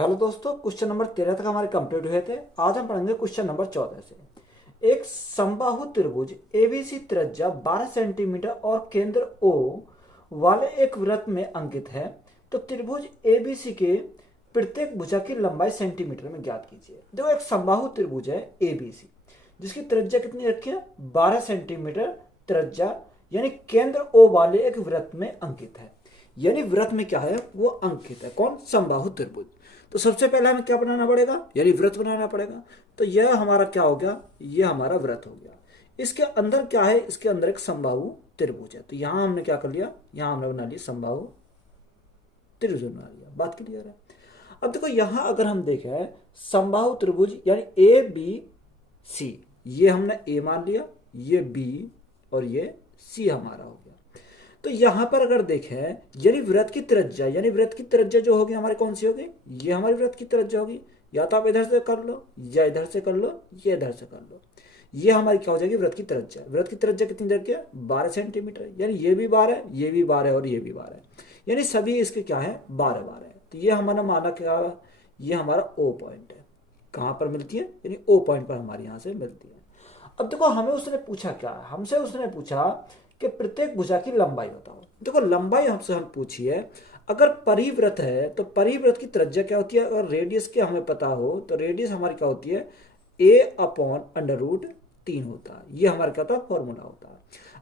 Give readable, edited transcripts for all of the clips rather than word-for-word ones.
Hello दोस्तों, question number 13 तक हमारे कंप्लीट हुए थे। आज हम पढ़ेंगे क्वेश्चन नंबर 14 से। एक समबाहु त्रिभुज एबीसी त्रिज्या 12 सेंटीमीटर और केंद्र ओ वाले एक वृत्त में अंकित है, तो त्रिभुज एबीसी के प्रत्येक भुजा की लंबाई सेंटीमीटर में ज्ञात कीजिए। देखो, एक समबाहु त्रिभुज है एबीसी, जिसकी त्रिज्या कितनी रखी है? 12 सेंटीमीटर त्रिज्या, यानी केंद्र ओ वाले एक वृत्त में अंकित है। यानी वृत्त में क्या है? वो अंकित है। कौन? समबाहु त्रिभुज। तो सबसे पहले हमें क्या बनाना पड़ेगा? यानी वृत्त बनाना पड़ेगा। तो यह हमारा क्या हो गया? यह हमारा वृत्त हो गया। इसके अंदर क्या है? इसके अंदर एक समबाहु त्रिभुज है। तो यहां हमने क्या कर लिया? यहां हमने बना लिया समबाहु त्रिभुज बना लिया। बात क्लियर है? अब देखो, यहां अगर हम देखें समबाहु त्रिभुज यानी ए बी सी, ये हमने ए मान लिया, ये बी और ये सी हमारा हो गया। तो यहां पर अगर देखें, यानी वृत्त की त्रिज्या, यानी वृत्त की त्रिज्या जो होगी हमारी कौन सी होगी? ये हमारी वृत्त की त्रिज्या होगी। या तो आप इधर से कर लो, या इधर से कर लो, या इधर से कर लो। ये हमारी क्या हो जाएगी? वृत्त की त्रिज्या। वृत्त की त्रिज्या कितनी देर की है? 12 सेंटीमीटर। यानी ये भी 12 है, ये भी 12 है और ये भी 12 है। यानी सभी इसके क्या है? 12 12 है। तो ये हमारा माना क्या है? ये हमारा ओ पॉइंट है। कहां पर मिलती है? यानी ओ पॉइंट पर हमारे यहां से मिलती है। अब देखो, हमें उसने पूछा क्या है? हमसे उसने पूछा कि प्रत्येक भुजा की लंबाई बताओ। देखो, लंबाई हमसे हम पूछिए, अगर परिवृत्त है तो परिवृत्त की त्रिज्या क्या होती है? अगर रेडियस के हमें पता हो तो रेडियस हमारी क्या होती है? ए अपॉन अंडर रूट 3 होता है। ये हमारा क्या होता है? फॉर्मूला होता है।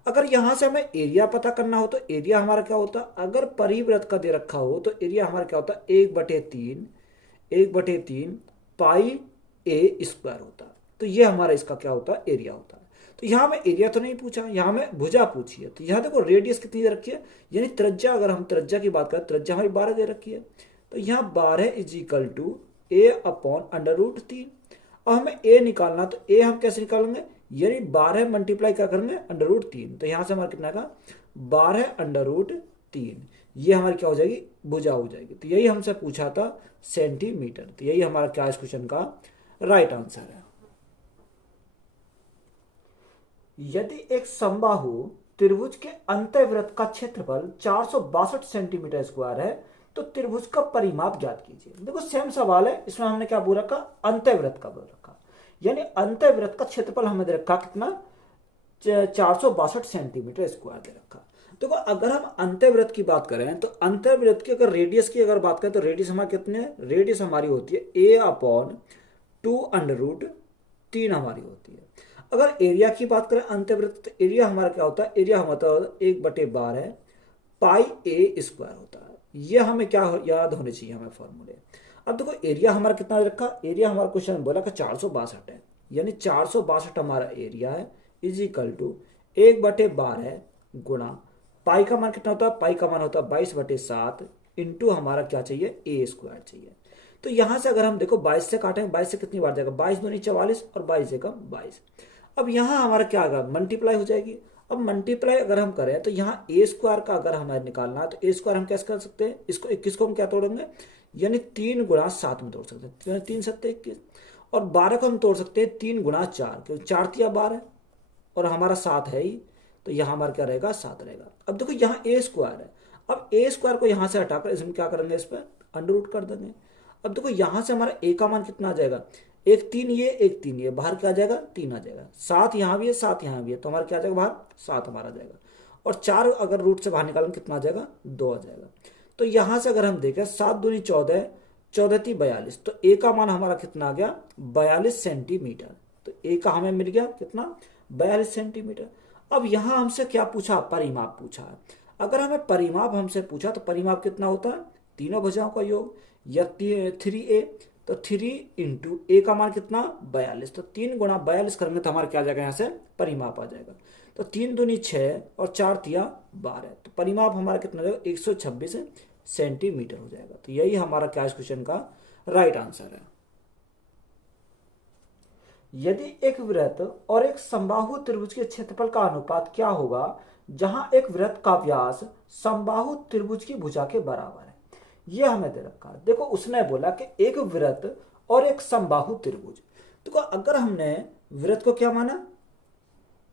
अगर यहां से हमें एरिया पता करना हो तो एरिया हमारा क्या होता है? अगर परिवृत्त का दे रखा हो तो एरिया हमारा क्या होता है? 1/3 पाई ए स्क्वायर होता है। तो ये हमारा इसका क्या होता है? एरिया होता है। तो यहां में एरिया तो नहीं पूछा, यहां में भुजा पूछी है। तो यहां देखो, रेडियस कितनी दे रखी है? यानी त्रिज्या, अगर हम त्रिज्या की बात करें, त्रिज्या हमारी 12 दे रखी है। तो यहां 12 is equal to a upon under root 3। अब हमें ए निकालना, तो ए हम कैसे निकालेंगे? यानी 12 मल्टीप्लाई क्या करेंगे? Under root 3। तो यहां से हमारा कितना आएगा? 12 अंडर रूट 3। ये हमारी क्या हो जाएगी? भुजा हो जाएगी। तो यही हमसे पूछा था, सेंटीमीटर। तो यही हमारा क्या इस क्वेश्चन का राइट आंसर है। यदि एक समबाहु त्रिभुज के अंतःवृत्त का क्षेत्रफल 462 सेंटीमीटर स्क्वायर है, तो त्रिभुज का परिमाप ज्ञात कीजिए। देखो, सेम सवाल है, इसमें हमने क्या बोल रखा? अंतःवृत्त का बोल रखा। यानी अंतःवृत्त का क्षेत्रफल हमें दे रखा कितना? 462 सेंटीमीटर स्क्वायर दे रखा। देखो, अगर हम अंतःवृत्त की बात करें तो अंतःवृत्त की अगर रेडियस की अगर बात करें तो रेडियस हमारी कितनी है? रेडियस हमारी होती है ए अपॉन 2 अंडर रूट 3 हमारी होती है। अगर एरिया की बात करें अंतःवृत्त, तो एरिया हमारा क्या होता है? एरिया हमारा 1/12 पाई ए स्क्वायर होता है। ये हमें क्या याद होने चाहिए? हमें फॉर्मूले। अब देखो, एरिया हमारा कितना रखा? एरिया हमारा क्वेश्चन बोला कि 462 है। यानी 462 हमारा एरिया है, इज इक्वल टू 1/12 गुणा पाई का मान कितना होता है? पाई का मान होता है 22/7 इंटू हमारा क्या चाहिए? ए स्क्वायर चाहिए। तो यहां से अगर हम देखो 22 से काटेंगे, 22 से कितनी बार जाएगा? 22 दूनी 44 और 22 एकम 22। अब यहां हमारा क्या आएगा? मल्टीप्लाई हो जाएगी। अब मल्टीप्लाई अगर हम करें तो यहाँ ए स्क्वायर का अगर हमें निकालना है तो ए स्क्वायर हम कैसे कर सकते हैं? इसको 21 को हम क्या तोड़ेंगे? यानी 3 गुणा 7 में तोड़ सकते हैं। 3 7 21। और 12 को हम तोड़ सकते हैं 3 गुणा 4, क्योंकि 4 तिया 12 और हमारा 7 है ही। तो यहाँ हमारा क्या रहेगा? 7 रहेगा। अब देखो, यहाँ ए स्क्वायर है। अब ए स्क्वायर को यहाँ से हटाकर इसमें क्या करेंगे? इस पर अंडर रूट कर देंगे। अब देखो, यहां से हमारा ए का मान कितना आ जाएगा? 1 3 ये 1 3 ये, बाहर क्या आ जाएगा? 3 आ जाएगा। 7 यहां भी है, 7 यहां भी है, तो हमारा क्या आ जाएगा? बाहर 7 हमारा आ जाएगा। और 4 अगर रूट से बाहर निकालेंगे कितना आ जाएगा? 2 आ जाएगा। तो यहां से अगर हम देखें 7 दूनी 14, 14 ती 42, तो ए का मान हमारा कितना आ गया? 42 सेंटीमीटर। तो ए का हमें मिल गया कितना? 42 सेंटीमीटर। अब यहां हमसे क्या पूछा? परिमाप पूछा है। अगर हमें परिमाप हमसे पूछा तो परिमाप कितना होता है? तीनों भुजाओं का योग, या 3a। तो 3 इंटू ए का मान कितना? 42। तो 3 गुणा 42 करेंगे तो हमारा क्या आ जाएगा? यहाँ से परिमाप आ जाएगा। तो 3 दूनी 6 और 4 तिया 12। तो परिमाप हमारा कितना हो जाएगा? 126 सेंटीमीटर हो जाएगा। तो यही हमारा क्या इस क्वेश्चन का राइट आंसर है। यदि एक वृत्त और एक समबाहु त्रिभुज के क्षेत्रफल का अनुपात क्या होगा, जहां एक वृत्त का व्यास समबाहु त्रिभुज की भुजा के बराबर है? ये हमें दे रखा है। देखो, उसने बोला कि एक वृत्त और एक समबाहु त्रिभुज। देखो, अगर हमने वृत्त को क्या माना?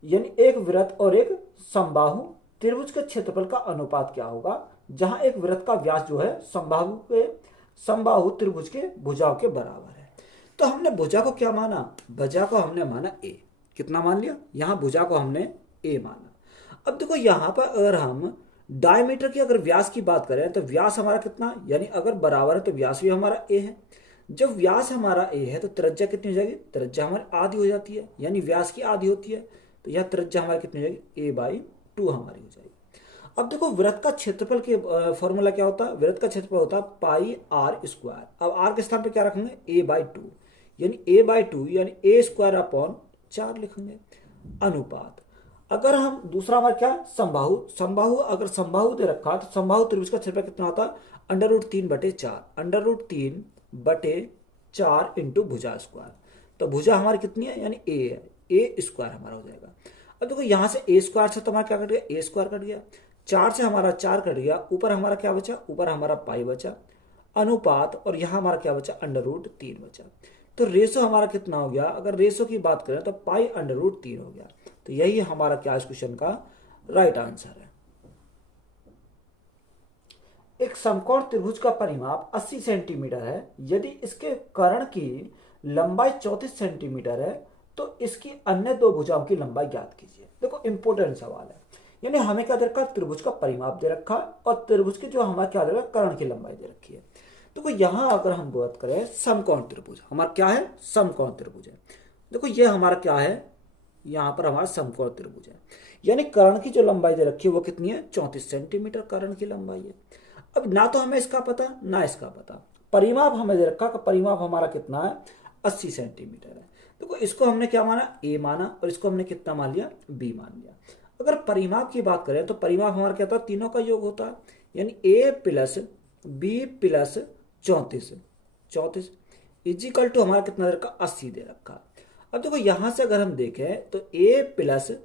यानी एक वृत्त और एक समबाहु त्रिभुज के क्षेत्रफल का अनुपात क्या होगा, जहां एक वृत्त का व्यास जो है समबाहु के समबाहु त्रिभुज के भुजाओं के बराबर है। तो हमने भुजा को क्या माना, भुजा को हमने माना ए। कितना मान लिया, यहाँ भुजा को हमने ए माना। अब देखो यहाँ पर अगर हम डायमीटर की अगर व्यास की बात करें तो व्यास हमारा कितना, यानी अगर बराबर है तो व्यास भी हमारा ए है। जब व्यास हमारा ए है तो त्रिज्या कितनी हो जाएगी, त्रिज्या हमारी आधी हो जाती है, यानी व्यास की आधी होती है। तो यह त्रिज्या हमारी कितनी हो जाएगी, a/2 हमारी हो जाएगी। अब देखो वृत्त का क्षेत्रफल के फॉर्मूला क्या होता है, वृत्त का क्षेत्रफल होता है पाई आर स्क्वायर। अब आर के स्थान पे क्या रखेंगे, a/2, यानी a/2 यानी a² लिखेंगे। अनुपात, अगर हम दूसरा हमारा क्या, समबाहु, समबाहु अगर समबाहु दे रखा तो समबाहु त्रिभुज का क्षेत्रफल कितना होता है, √3/4, √3/4 इंटू भुजा स्क्वायर। तो भुजा हमारी कितनी है, यानी ए है, a² हमारा हो जाएगा। अब देखो यहां से a² से तो हमारा क्या कट गया, a² कट गया, 4 से हमारा 4 कट गया, ऊपर हमारा क्या बचा, ऊपर हमारा पाई बचा। अनुपात, और यहां हमारा क्या बचा, √3 बचा। तो रेशो हमारा कितना हो गया, अगर रेशो की बात करें तो पाई √3 हो गया। तो यही हमारा क्या इस क्वेश्चन का राइट आंसर है। एक समकोण त्रिभुज का परिमाप 80 सेंटीमीटर है। यदि इसके कर्ण की लंबाई 34 सेंटीमीटर है तो इसकी अन्य दो भुजाओं की लंबाई ज्ञात कीजिए। देखो इंपोर्टेंट सवाल है, यानी हमें क्या दे रखा है, त्रिभुज का परिमाप दे रखा है और त्रिभुज की जो हमारा क्या दे रखा है, कर्ण की लंबाई दे रखी है। देखो यहां अगर हम बात करें समकोण त्रिभुज, हमारा क्या है, समकोण त्रिभुज है। देखो ये हमारा क्या है, यहां पर हमारा समकोण त्रिभुज है, यानी कर्ण की जो लंबाई दे रखी है वो कितनी है, 34 सेंटीमीटर कर्ण की लंबाई है। अब ना तो हमें इसका पता ना इसका पता, परिमाप हमें दे रखा, परिमाप हमारा कितना है, 80 सेंटीमीटर है। देखो इसको हमने क्या माना, ए माना, और इसको हमने कितना मान लिया, बी मान लिया। अगर परिमाप की बात करें तो परिमाप हमारा क्या होता है, तीनों का योग होता है, यानी a + b + 34 इजिकल टू हमारा कितना दे रखा, 80 दे रखा। अब देखो यहां से अगर हम देखें तो a +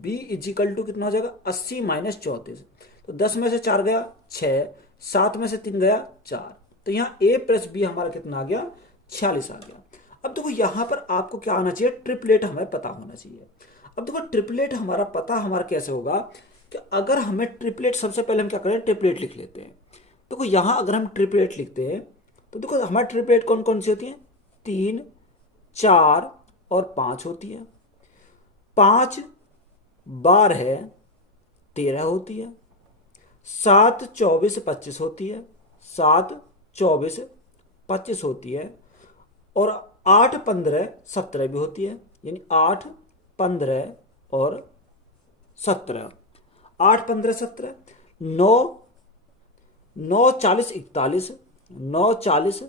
b इजिकल टू कितना हो जाएगा, 80 - 34। तो 10 में से 4 गया 6, 7 में से 3 गया 4, तो यहाँ a + b हमारा कितना आ गया, 46 आ गया। अब देखो यहां पर आपको क्या आना चाहिए, ट्रिपलेट हमें पता होना चाहिए। अब देखो ट्रिपलेट हमारा पता हमारा कैसे होगा, कि अगर हमें ट्रिपलेट, सबसे पहले हम क्या करें, ट्रिपलेट लिख लेते हैं। देखो यहां अगर हम ट्रिपलेट लिखते हैं तो देखो हमारी ट्रिपलेट कौन कौन सी होती है, 3, 4 और 5 होती है। 5 12 13 होती है। 7 24 25 होती है। 7 24 25 होती है। और 8 15 17 भी होती है, यानी 8 15 और 17, 8 15 17, 9 9 40 41, 9 40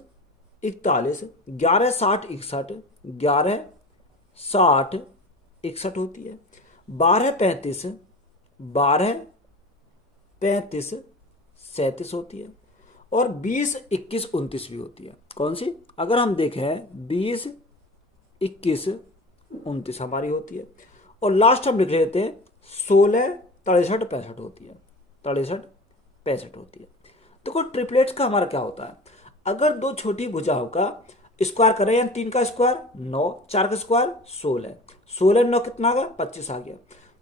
41, 11 60 61, 11 60 61 होती है। 12 35 12 35 37 होती है। और 20 21 29 भी होती है। कौन सी, अगर हम देखें 20 21 29 हमारी होती है। और लास्ट हम लिख लेते हैं 16 63 65 होती है, 63 65 होती है। देखो ट्रिपलेट्स का हमारा क्या होता है, अगर दो छोटी भुजाओं का स्क्वायर करें, यानी 3 का स्क्वायर 9, 4 का स्क्वायर 16, 16 9 कितना आ गया, 25 आ गया।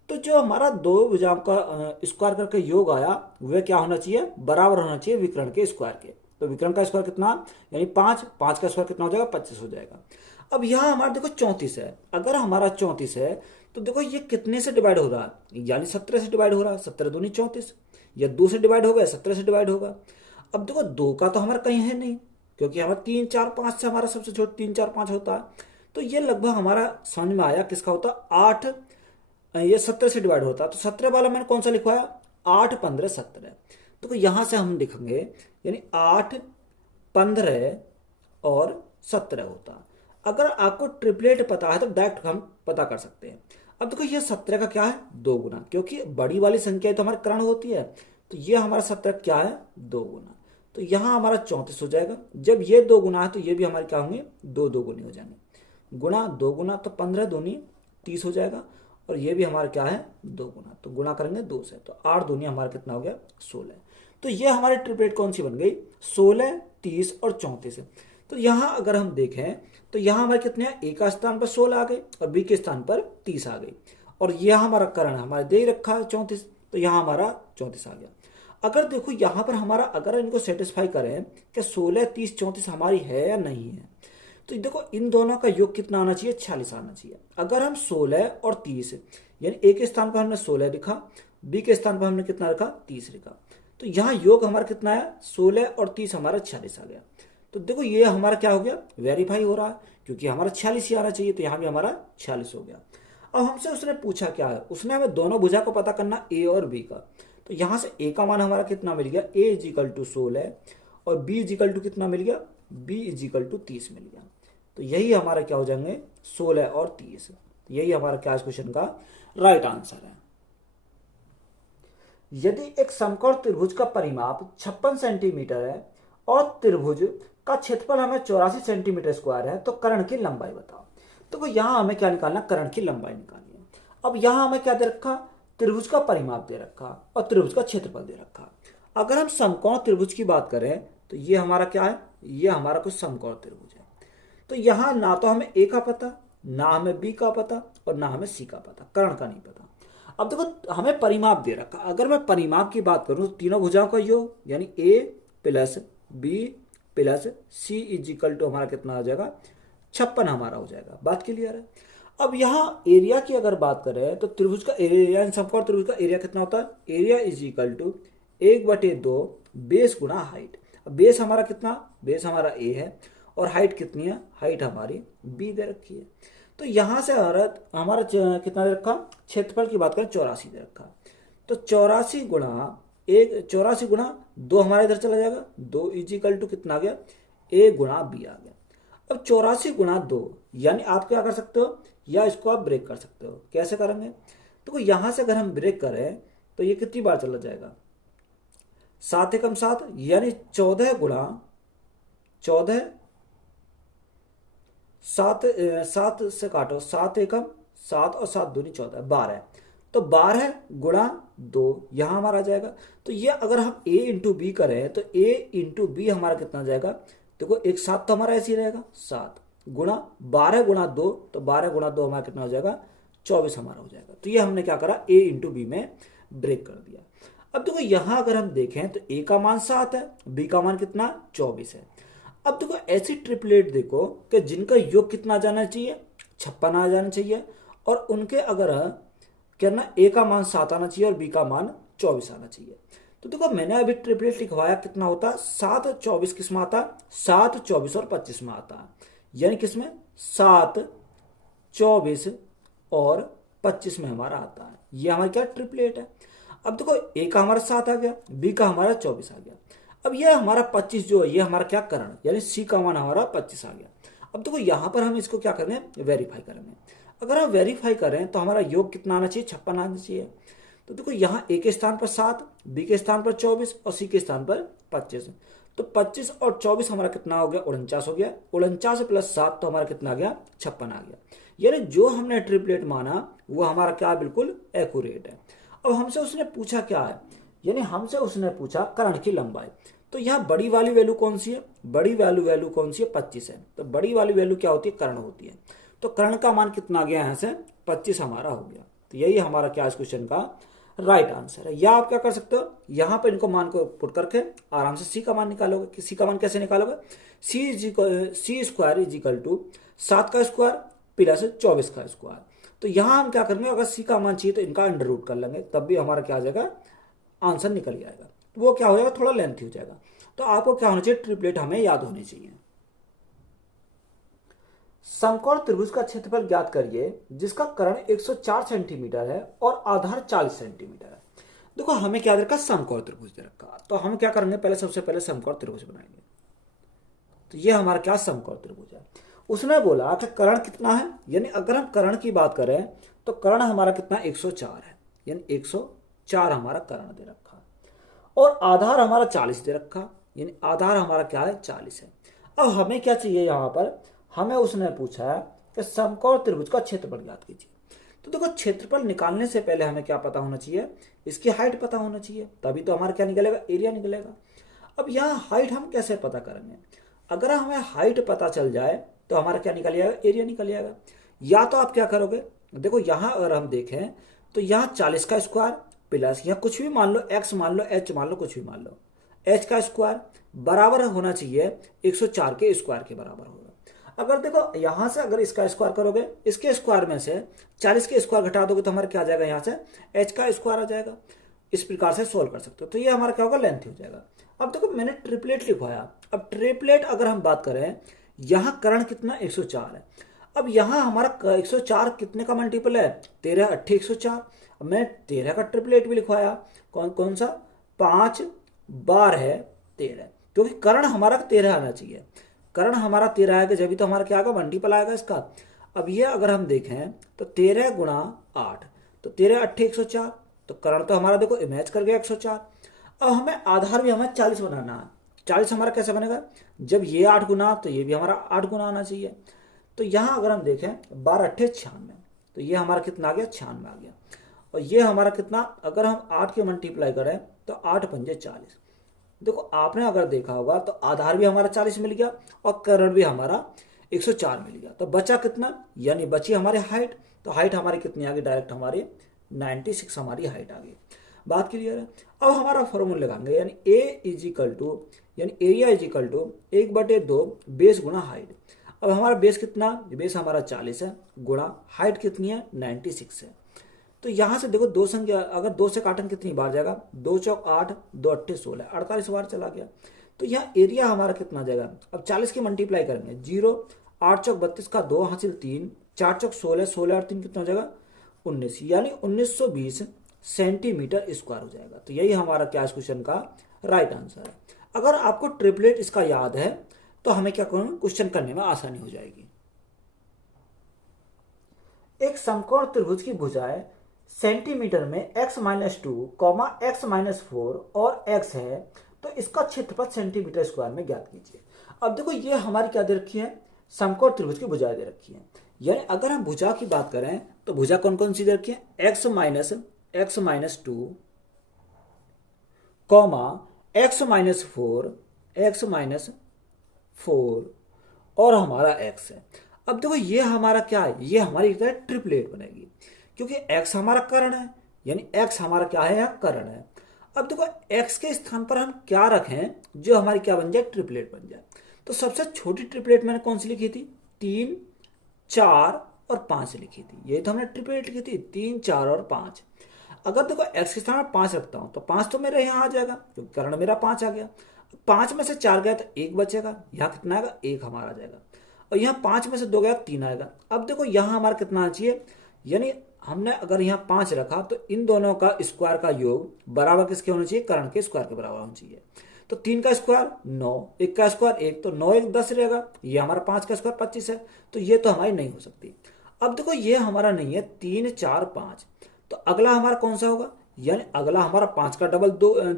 तो जो हमारा दो भुजाओं का स्क्वायर करके योग आया वह क्या होना चाहिए, बराबर होना चाहिए विकर्ण के स्क्वायर के। तो विकर्ण का स्क्वायर कितना, यानी 5, 5 का स्क्वायर कितना हो जाएगा, 25 हो जाएगा। अब यहाँ हमारा देखो 34 है, अगर हमारा 34 है तो देखो ये कितने से डिवाइड हो रहा है, यानी 17 से डिवाइड हो रहा है। 17 दूनी 34, या 2 से डिवाइड होगा, 17 से डिवाइड होगा। अब देखो 2 का तो हमारा कहीं है नहीं, क्योंकि हमारा 3 4 5 से हमारा सबसे छोटा 3 4 5 होता है। तो ये लगभग हमारा समझ में आया किसका होता, 8, ये 17 से डिवाइड होता है। तो 17 वाला मैंने कौन सा लिखवाया, 8 15 17। देखो यहां से हम लिखेंगे, यानी 8 15 और 17 होता। अगर आपको ट्रिपलेट पता है तो डायरेक्ट हम पता कर सकते हैं। अब देखो ये 17 का क्या है, 2 गुना, क्योंकि बड़ी वाली संख्या तो हमारे कर्ण होती है। तो ये हमारा 17 क्या है, 2 गुना। तो यहां हमारा 34 हो जाएगा। जब ये 2 गुना है तो ये भी हमारे क्या होंगे, 2 2 गुने हो जाएंगे। गुना 2 गुना, तो 15 दूनी 30 हो जाएगा। और ये भी हमारा क्या है, 2 गुना, तो गुना करेंगे 2 से, तो 8 दूनी हमारा कितना हो गया, 16। तो ये हमारी ट्रिपलेट कौन सी बन गई, 16 30 और 34। तो यहां अगर हम देखें तो यहां हमारे कितने हैं, ए का स्थान पर 16 आ गए और बी के स्थान पर 30 आ गई। और यह हमारा कर्ण हमारे दे रखा है 34, तो यहां हमारा 34 आ गया। अगर देखो यहाँ पर हमारा अगर इनको सेटिस्फाई करें कि 16, 30, 34 हमारी है या नहीं है, तो देखो इन दोनों का योग कितना आना चाहिए, 46 आना चाहिए। अगर हम 16 और 30 यानी ए के स्थान पर हमने 16 लिखा, बी के स्थान पर हमने कितना रखा, 30 लिखा, तो यहाँ योग हमारा कितना आया, 16 और 30 हमारा 46 आ गया। तो देखो ये हमारा क्या हो गया, वेरीफाई हो रहा है, क्योंकि हमारा 46 ही आना चाहिए, तो यहाँ भी हमारा 46 हो गया। अब हमसे उसने पूछा क्या है, उसने हमें दोनों भुजा को पता करना ए और बी का। तो यहाँ से ए का मान हमारा कितना मिल गया, ए इज इक्वल टू 16 और बी इज इक्वल टू कितना मिल गया, बी इज इक्वल टू 30 मिल गया। तो यही हमारा क्या हो जाएंगे, 16 और 30। तो यही हमारा क्या इस क्वेश्चन का राइट आंसर है। यदि एक समकोण त्रिभुज का परिमाप 56 सेंटीमीटर है और त्रिभुज का क्षेत्रफल हमें 84 सेंटीमीटर स्क्वायर है, तो कर्ण की लंबाई बताओ। तो यहां हमें क्या निकालना, कर्ण की लंबाई निकालनी है। अब यहां हमें क्या दे रखा, त्रिभुज का परिमाप दे रखा और त्रिभुज का क्षेत्रफल दे रखा। अगर हम समकोण त्रिभुज की बात करें तो ये हमारा क्या है, ये हमारा कुछ समकोण त्रिभुज है। तो यहां ना तो हमें ए का पता, ना हमें बी का पता और ना हमें सी का पता, कर्ण का नहीं पता। अब देखो हमें परिमाप दे रखा, अगर मैं परिमाप की बात करूं तो तीनों भुजाओं का योग यानी A plus B plus C is equal to हमारा कितना आ जाएगा, 56 हमारा हो जाएगा। बात क्लियर है। अब यहाँ एरिया की अगर बात करें तो त्रिभुज का एरिया, समकोण त्रिभुज का एरिया कितना होता है, area is equal to 1/2 base गुणा हाइट। बेस हमारा कितना, बेस हमारा ए है और हाइट कितनी है, हाइट हमारी बी दे रखी है। तो यहाँ से हमारा कितना दे रखा, क्षेत्रफल की बात करें 84 दे रखा। तो 84 गुणा 2 हमारा इधर चला जाएगा, 2 इज इक्वल टू कितना आ गया, ए गुणा बी आ गया। अब 84 गुणा 2 यानी आप क्या कर सकते हो, या इसको आप ब्रेक कर सकते हो। कैसे करेंगे, तो यहां से अगर हम ब्रेक करें तो ये कितनी बार चला जाएगा, 7 एकम 7 यानी 14 गुणा 14, 7 से काटो, 7 एकम 7 और 7 दूनी 14, 12। तो 12 गुणा 2 यहां हमारा आ जाएगा। तो ये अगर हम a इंटू बी करें तो a इंटू बी हमारा कितना आ जाएगा, देखो एक 7 तो हमारा ऐसे ही रहेगा, 7 गुणा 12 गुणा 2, तो 12 गुणा 2 हमारा कितना हो जाएगा, 24 हमारा हो जाएगा। तो ये हमने क्या करा, a इंटू बी में ब्रेक कर दिया। अब देखो यहां अगर हम देखें तो a का मान 7 है, b का मान कितना 24 है। अब देखो ऐसी ट्रिपलेट देखो कि जिनका योग कितना जाना चाहिए, 56 आ जाना चाहिए, और उनके अगर कहना a का मान 7 आना चाहिए और b का मान 24 आना चाहिए। तो देखो मैंने अभी ट्रिपलेट लिखवाया, कितना होता है 7 24 किस में आता है, 7 24 और 25 में आता है, यानी किसमें 7 24 और 25 में हमारा आता है। ये हमारा क्या ट्रिपलेट है। अब देखो a का हमारा 7 आ गया, b का हमारा 24 आ गया। अब ये हमारा 25 जो है ये हमारा क्या करण, यानी c का मान हमारा 25 आ गया। अब देखो यहां पर हम इसको क्या करें, वेरीफाई करेंगे। अगर हम वेरीफाई करें तो हमारा योग कितना आना चाहिए, 56 आना चाहिए। तो देखो यहाँ a के स्थान पर 7, b के स्थान पर 24 और c के स्थान पर 25। तो 25 और 24 हमारा कितना हो गया, 49 हो गया। 49 प्लस 7 तो हमारा कितना आ गया, 56 आ गया। यानी जो हमने ट्रिपलेट माना वो हमारा क्या बिल्कुल एक्यूरेट है। अब हमसे उसने पूछा क्या है, यानी हमसे उसने पूछा कर्ण की लंबाई। तो यहाँ बड़ी वाली वैल्यू कौन सी है, बड़ी वैल्यू कौन सी है, 25 है। तो बड़ी वाली वैल्यू क्या होती है, कर्ण होती है। तो कर्ण का मान कितना आ गया, यहाँ से 25 हमारा हो गया। तो यही हमारा क्या इस क्वेश्चन का राइट आंसर है। या आप क्या कर सकते हो, यहाँ पर इनको मान को पुट करके आराम से सी का मान निकालोगे। कि सी का मान कैसे निकालोगे, सी स्क्वायर इज इक्वल टू 7 का स्क्वायर प्लस 24 का स्क्वायर। तो यहाँ हम क्या करेंगे, अगर सी का मान चाहिए तो इनका अंडर रूट कर लेंगे, तब भी हमारा क्या आ जाएगा, आंसर निकल जाएगा। तो वो क्या हो जाएगा, थोड़ा लेंथी हो जाएगा। तो आपको क्या होना चाहिए, ट्रिपलेट हमें याद होनी चाहिए। समकोण त्रिभुज का क्षेत्रफल ज्ञात करिए जिसका कर्ण 104 सेंटीमीटर है और आधार 40 सेंटीमीटर है। देखो हमें क्या दे रखा, समकोण त्रिभुज दे रखा। तो हम क्या करेंगे, पहले सबसे पहले समकोण त्रिभुज बनाएंगे। तो ये हमारा क्या समकोण त्रिभुज है। उसने बोला कि कर्ण कितना है, यानी अगर हम कर्ण की बात करें तो कर्ण हमारा कितना 104 है, यानी 104 हमारा कर्ण दे रखा, और आधार हमारा 40 दे रखा, यानी आधार हमारा क्या है 40 है। अब हमें क्या चाहिए, यहाँ पर हमें उसने पूछा है कि समकोण त्रिभुज का क्षेत्रफल ज्ञात कीजिए। तो देखो क्षेत्रफल निकालने से पहले हमें क्या पता होना चाहिए, इसकी हाइट पता होना चाहिए, तभी तो हमारा क्या निकलेगा, एरिया निकलेगा। अब यहाँ हाइट हम कैसे पता करेंगे, अगर हमें हाइट पता चल जाए तो हमारा क्या निकल जाएगा, एरिया निकल जाएगा। या तो आप क्या करोगे, देखो यहाँ अगर हम देखें तो यहाँ 40 का स्क्वायर प्लस या कुछ भी मान लो, एक्स मान लो, एच मान लो, कुछ भी मान लो, एच का स्क्वायर बराबर होना चाहिए 104 के स्क्वायर के बराबर होगा। अगर देखो यहां से अगर इसका स्क्वायर करोगे, इसके स्क्वायर में से 40 के स्क्वायर घटा दोगे तो हमारा क्या आ जाएगा, यहां से एच का स्क्वायर आ जाएगा। इस प्रकार से सोल्व कर सकते हो। तो ये हमारा क्या होगा, लेंथ हो जाएगा। अब देखो मैंने ट्रिपलेट लिखवाया। अब ट्रिपलेट अगर हम बात करें, यहां कर्ण कितना 104 है। अब यहां हमारा 104 कितने का मल्टीपल है, 13 8 104। अब मैं 13 का ट्रिपलेट भी लिखवाया। कौन कौन सा, 5 बार है 13, क्योंकि कर्ण हमारा 13 आना चाहिए। कर्ण हमारा 13 आएगा जब भी तो हमारा क्या आएगा, मल्टीपल आएगा इसका। अब ये अगर हम देखें तो 13 गुणा 8, तो 13 8 104। तो कर्ण तो हमारा देखो इमेज कर गया 104। अब हमें आधार भी हमें 40 बनाना है। 40 हमारा कैसे बनेगा, जब ये 8 गुना तो ये भी हमारा 8 गुना आना चाहिए। तो यहाँ अगर हम देखें 12 8 96, तो ये हमारा कितना आ गया, 96 आ गया। और ये हमारा कितना, अगर हम 8 के मल्टीप्लाई करें तो 8 पंजे 40। देखो आपने अगर देखा होगा तो आधार भी हमारा 40 मिल गया और कर्ण भी हमारा 104 मिल गया। तो बचा कितना, यानी बची हमारी हाइट। तो हाइट हमारी कितनी आ गई, डायरेक्ट हमारी 96 हमारी हाइट आ गई। बात क्लियर है। अब हमारा फॉर्मूला लगाएंगे, यानी ए इज इक्वल टू, यानी area is equal to 1/2 base गुणा हाइट। अब हमारा बेस कितना, बेस हमारा 40 है, गुणा हाइट कितनी है 96 है। तो यहां से देखो दो संख्या, अगर 2 से काटन कितनी बार जाएगा, 2 चौक 8, 2 अट्ठे 16, 48 बार चला गया। तो यहाँ एरिया हमारा कितना जाएगा, अब 40 की मल्टीप्लाई करेंगे, 0 8 चौक 32 का 2 हासिल 3, 4 चौक 16, 16 और 3 कितना हो जाएगा 19, यानी 1920 सेंटीमीटर स्क्वायर हो जाएगा। तो यही हमारा क्या क्वेश्चन का राइट आंसर है। अगर आपको ट्रिपलेट इसका याद है तो हमें क्या करूँ, क्वेश्चन करने में आसानी हो जाएगी। एक समकोण त्रिभुज की भुजाएं सेंटीमीटर में x-2, x-4 और x है, तो इसका क्षेत्रफल सेंटीमीटर स्क्वायर में ज्ञात कीजिए। अब देखो ये हमारी क्या दे रखी है, समकोण त्रिभुज की भुजाएं दे रखी है। यानी अगर हम भुजा की बात करें तो भुजा कौन कौन सी दे रखी है, x-2, x-4 और हमारा x है। अब देखो ये हमारा क्या है, ये हमारी ट्रिपलेट बनेगी, क्योंकि x हमारा कर्ण है, यानी x हमारा क्या है, यहाँ कर्ण है। अब देखो x के स्थान पर हम क्या रखें जो हमारी क्या बन जाए, ट्रिपलेट बन जाए। तो सबसे छोटी ट्रिपलेट मैंने कौन सी लिखी थी, 3 4 और 5 लिखी थी। यही तो हमने ट्रिपलेट लिखी थी, 3 4 और 5। अगर देखो x के स्थान पर 5 रखता हूं तो 5 तो मेरे यहाँ आ जाएगा, क्योंकि कर्ण मेरा 5 आ गया। 5 में से 4 गया तो 1 बचेगा, यहाँ कितना आएगा 1 हमारा आ जाएगा। और यहाँ 5 में से 2 गया 3 आएगा। अब देखो यहाँ हमारा कितना आना चाहिए, यानी हमने अगर यहाँ 5 रखा तो इन दोनों का स्क्वायर का योग बराबर किसके होना चाहिए, कर्ण के स्क्वायर के बराबर होना चाहिए। तो 3 का स्क्वायर 9, 1 का स्क्वायर 1, तो 9 1 10 रहेगा। ये हमारा 5 का स्क्वायर 25 है, तो ये तो हमारी नहीं हो सकती। अब देखो ये हमारा नहीं है, 3 4 5, तो अगला हमारा कौन सा होगा, यानी अगला हमारा 5 का डबल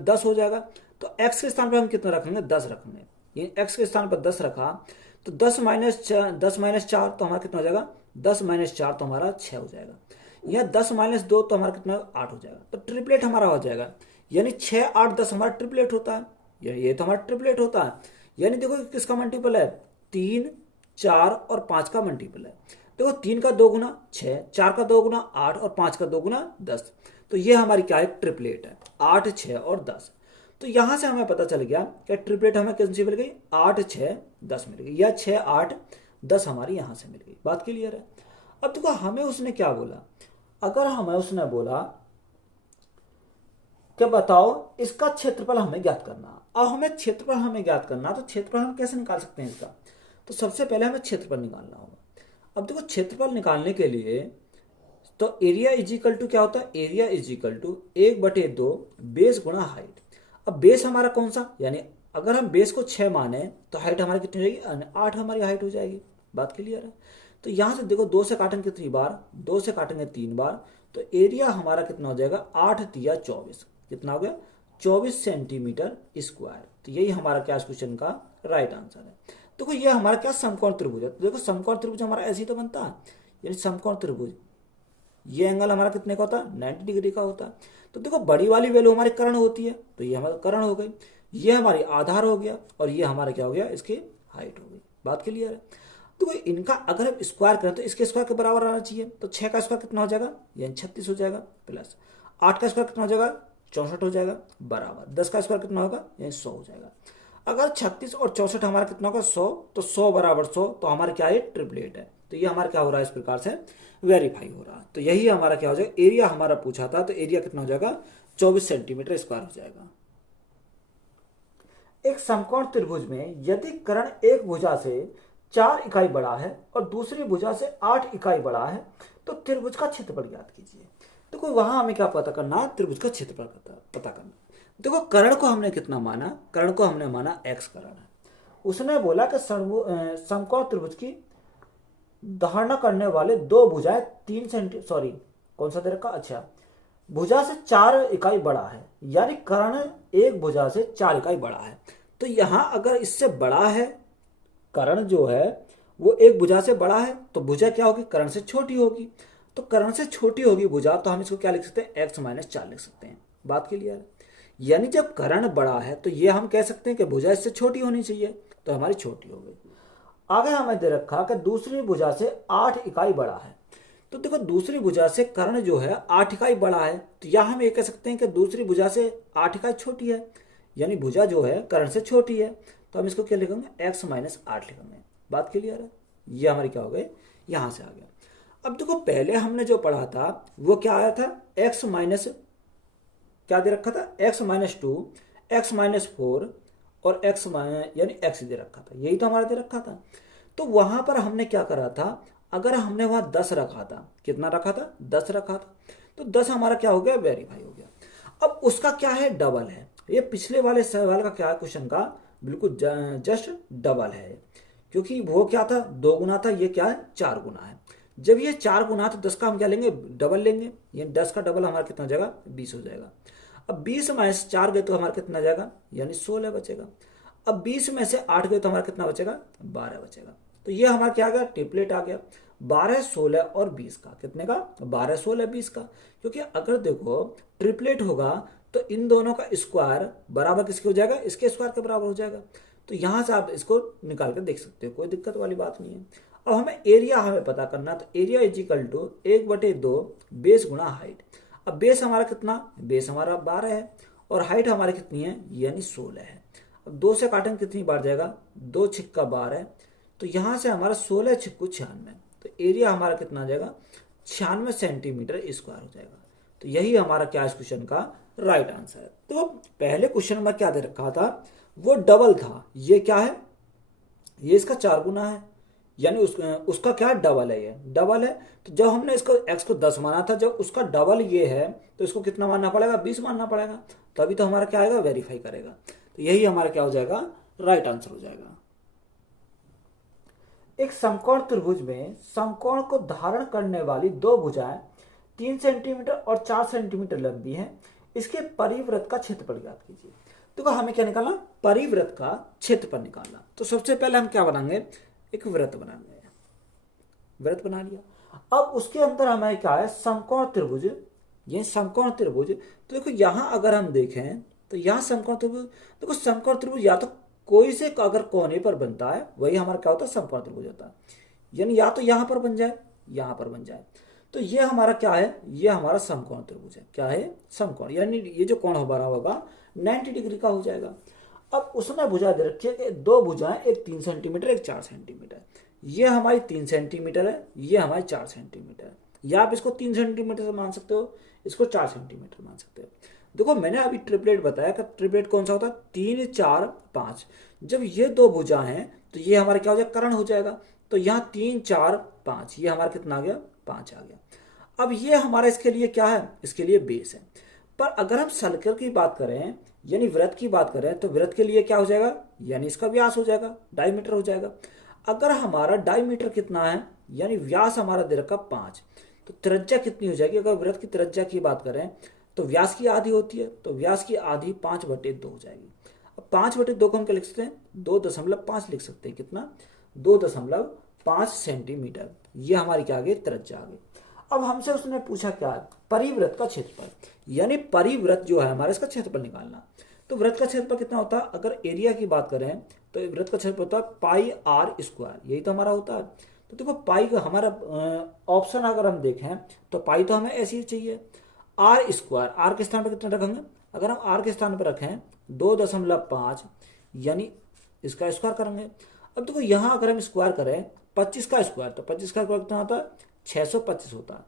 10 हो जाएगा। तो x के स्थान पर हम कितना रखेंगे, 10 रखेंगे। ये x के स्थान पर 10 रखा तो 10 माइनस 4 तो हमारा कितना हो जाएगा, 10 माइनस 4 तो हमारा 6 हो जाएगा। यह 10 माइनस 2 तो हमारा कितना 8 हो जाएगा। तो ट्रिपलेट हमारा हो जाएगा, यानी 6 8 10 हमारा ट्रिपलेट होता है, यानी ये तो हमारा ट्रिपलेट होता है। यानी देखो किसका मल्टीपल है, 3 4 और 5 का मल्टीपल है। देखो 3 का 2 गुना 6, 4 का 2 गुना 8 और 5 का 2 गुना 10। तो ये हमारी क्या है, ट्रिपलेट है, 8 6 और 10। तो यहां से हमें पता चल गया कि ट्रिपलेट हमें कितनी मिल गई, 8 6 10 मिल गई, या 6 8 10 हमारी यहां से मिल गई। बात क्लियर है। अब देखो हमें उसने क्या बोला, अगर हमें उसने बोला कि बताओ इसका क्षेत्रफल हमें ज्ञात करना। अब हमें क्षेत्रफल हमें ज्ञात करना, तो क्षेत्रफल हम कैसे निकाल सकते हैं इसका, तो सबसे पहले हमें क्षेत्रफल निकालना होगा। अब देखो क्षेत्रफल निकालने के लिए तो एरिया इज इक्वल टू क्या होता है, area is equal to 1/2 base गुणा हाइट। अब बेस हमारा कौन सा, यानी अगर हम बेस को 6 माने तो हाइट हमारी कितनी हो जाएगी, 8 हमारी हाइट हो जाएगी। बात क्लियर है। तो यहां से देखो 2 से काटेंगे कितनी बार, 2 से काटेंगे 3 बार, तो एरिया हमारा कितना हो जाएगा, 8 3 24, कितना हो गया 24 सेंटीमीटर स्क्वायर। तो यही हमारा क्या क्वेश्चन का राइट आंसर है। देखो ये हमारा क्या समकोण त्रिभुज है। तो देखो समकोण त्रिभुज हमारा ऐसे ही तो बनता है, यानी समकोण त्रिभुज ये एंगल हमारा कितने का होता है, 90 डिग्री का होता है। तो देखो बड़ी वाली वैल्यू हमारी कर्ण होती है, तो ये हमारा कर्ण हो गई, ये हमारी आधार हो गया, और ये हमारा क्या हो गया, इसकी हाइट हो गई। बात क्लियर है। तो इनका अगर हम स्क्वायर करें तो इसके स्क्वायर के बराबर आना चाहिए। तो 6 का स्क्वायर कितना हो जाएगा, यानी 36 हो जाएगा, प्लस 8 का स्क्वायर कितना हो जाएगा, 64 हो जाएगा, बराबर 10 का स्क्वायर कितना होगा, ये 100 हो जाएगा। अगर 36 और 64 हमारा कितना होगा, 100, तो 100 बराबर 100, तो हमारा क्या है, ट्रिपलेट है। तो ये हमारा क्या हो रहा है, इस प्रकार से वेरीफाई हो रहा है। तो यही हमारा क्या हो जाएगा, एरिया हमारा पूछा था, तो एरिया कितना हो जाएगा, 24 सेंटीमीटर स्क्वायर हो जाएगा। एक समकोण त्रिभुज में यदि कर्ण एक भुजा से 4 इकाई बड़ा है और दूसरी भुजा से 8 इकाई बड़ा है तो त्रिभुज का क्षेत्रफल ज्ञात कीजिए। देखो वहां हमें क्या पता करना, त्रिभुज का क्षेत्रफल पता करना। देखो कर्ण को हमने कितना माना, कर्ण को हमने माना x कर्ण है। उसने बोला कि समकोण त्रिभुज की धारणा करने वाले दो भुजाएं 3 सेंटी सॉरी कौन सा दे रखा, अच्छा भुजा से 4 इकाई बड़ा है, यानी कर्ण एक भुजा से 4 इकाई बड़ा है। तो यहां अगर इससे बड़ा है, कर्ण जो है वो एक भुजा से बड़ा है, तो भुजा क्या होगी, कर्ण से छोटी होगी। तो कर्ण से छोटी होगी भुजा, तो हम इसको क्या लिख सकते हैं, x-4 लिख सकते हैं। बात क्लियर है। यानी जब कर्ण बड़ा है तो ये हम कह सकते हैं कि भुजा इससे छोटी होनी चाहिए, तो हमारी छोटी हो गई। आगे हमें दे रखा कि दूसरी भुजा से 8 इकाई बड़ा है। तो देखो दूसरी भुजा से कर्ण जो है 8 इकाई बड़ा है, तो यह हम ये कह सकते हैं कि दूसरी भुजा से 8 इकाई छोटी है, यानी भुजा जो है कर्ण से छोटी है। तो हम इसको क्या लिखेंगे, x-8 लिखेंगे। बात क्लियर है। ये हमारी क्या हो गई, यहां से आ गया। अब देखो पहले हमने जो पढ़ा था वो क्या आया था, x माइनस क्या दे रखा था, x-2, x-4 और x यानी x दे रखा था, यही तो हमारा दे रखा था। तो वहां पर हमने क्या करा था, अगर हमने वहां 10 रखा था, कितना रखा था, 10 रखा था, तो 10 हमारा क्या हो गया, वेरीफाई हो गया। अब उसका क्या है, डबल है। ये पिछले वाले सवाल का क्या है, क्वेश्चन का बिल्कुल जस्ट डबल है, क्योंकि वो क्या था, 2 गुना था, ये क्या है, 4 गुना है। जब ये 4 गुना तो 10 का हम क्या लेंगे, डबल लेंगे। ये 10 का डबल हमारा कितना हो जाएगा, 20 हो जाएगा। अब 20 में से 4 गए तो हमारा कितना जाएगा, यानी 16 बचेगा। अब 20 में से 8 गए तो हमारा कितना बचेगा, 12 बचेगा। तो ये हमारा क्या आ गया, ट्रिपलेट आ गया। 12, 16 और 20 का, कितने का, 12, 16, 20 का। क्योंकि अगर देखो ट्रिपलेट होगा तो इन दोनों का स्क्वायर बराबर किसके हो जाएगा, इसके स्क्वायर के बराबर हो जाएगा। तो यहां से आप इसको निकाल कर देख सकते हो, कोई दिक्कत वाली बात नहीं है। अब हमें एरिया हमें पता करना, तो एरिया इजिकल टू 1/2 बेस गुणा हाइट। अब बेस हमारा कितना, बेस हमारा 12 है और हाइट हमारी कितनी है, यानी 16 है। अब 2 से काटेंगे कितनी बार जाएगा, 2 छिक्का 12, तो यहां से हमारा 16 छिक्कू 96, तो एरिया हमारा कितना आ जाएगा, 96 सेंटीमीटर स्क्वायर हो जाएगा। तो यही हमारा क्या इस क्वेश्चन का राइट आंसर है। तो पहले क्वेश्चन में क्या दे रखा था, वो डबल था, ये क्या है, ये इसका 4 गुना है, यानी उसका क्या डबल है, ये डबल है। तो जब हमने इसको x को 10 माना था, जब उसका डबल ये है तो इसको कितना मानना पड़ेगा, 20 मानना पड़ेगा। तभी तो हमारा क्या आएगा, वेरीफाई करेगा। तो यही हमारा क्या हो जाएगा, राइट आंसर हो जाएगा। एक समकोण त्रिभुज में समकोण को धारण करने वाली दो भुजाएं 3 सेंटीमीटर और 4 सेंटीमीटर लंबी हैं। इसके परिवृत्त का क्षेत्रफल ज्ञात कीजिए। तो हमें क्या निकालना, परिवृत्त का क्षेत्रफल निकालना। तो सबसे पहले हम क्या बनाएंगे, एक वृत्त बनाएंगे। वृत्त बना लिया। अब उसके अंदर हमें क्या है, समकोण त्रिभुज, ये समकोण त्रिभुज। तो देखो यहां अगर हम देखें तो यहां समकोण त्रिभुज, देखो समकोण त्रिभुज या तो कोई से अगर कोने पर बनता है वही हमारा क्या होता है, समकोण त्रिभुज होता है। यानी या तो यहां पर बन जाए, यहां पर बन जाए, तो ये हमारा क्या है, ये हमारा समकोण त्रिभुज है। क्या है, समकोण, यानी ये जो कोण हमारा होगा 90 डिग्री का हो जाएगा। अब उसने भुजा दे रखी है कि दो भुजाएं, एक 3 सेंटीमीटर एक 4 सेंटीमीटर। ये हमारी 3 सेंटीमीटर है, ये हमारी 4 सेंटीमीटर है। या आप इसको 3 सेंटीमीटर से मान सकते हो, इसको 4 सेंटीमीटर मान सकते हो। देखो मैंने अभी ट्रिपलेट बताया कि ट्रिपलेट कौन सा होता है, 3, 4, 5। जब ये दो भुजा हैं तो ये हमारा क्या हो जाएगा, कर्ण हो जाएगा। तो यहाँ 3, 4, 5, ये हमारा कितना आ गया, 5 आ गया। अब ये हमारा इसके लिए क्या है, इसके लिए बेस है। पर अगर हम सर्कल की बात करें, यानी वृत्त की बात करें, तो वृत्त के लिए क्या हो जाएगा, यानी इसका व्यास हो जाएगा, डायमीटर हो जाएगा। अगर हमारा डायमीटर कितना है, यानी व्यास हमारा दे रखा 5, तो त्रिज्या कितनी हो जाएगी। अगर वृत्त की त्रिज्या की बात करें तो व्यास की आधी होती है, तो व्यास की आधी 5/2 हो जाएगी। अब 5/2 को हम क्या लिख सकते हैं, 2.5 लिख सकते हैं। कितना, 2.5 सेंटीमीटर। ये हमारी क्या आ गई, त्रिज्या आ गई। अब हमसे उसने पूछा क्या है, परिवृत्त का क्षेत्रफल, यानी परिवृत्त जो है हमारा, इसका क्षेत्रफल निकालना। तो वृत्त का क्षेत्रफल कितना होता है, अगर एरिया की बात करें तो वृत्त का क्षेत्रफल होता है πr², यही तो हमारा होता है। तो देखो पाई का हमारा ऑप्शन अगर हम देखें तो पाई तो हमें ऐसी ही चाहिए। आर स्क्वायर, आर के स्थान पर कितना रखेंगे, अगर हम आर के स्थान पर रखें 2.5 यानी इसका स्क्वायर करेंगे। अब देखो यहाँ अगर हम स्क्वायर करें 25 का स्क्वायर, तो 25 का स्क्वायर कितना होता है, 625 होता है।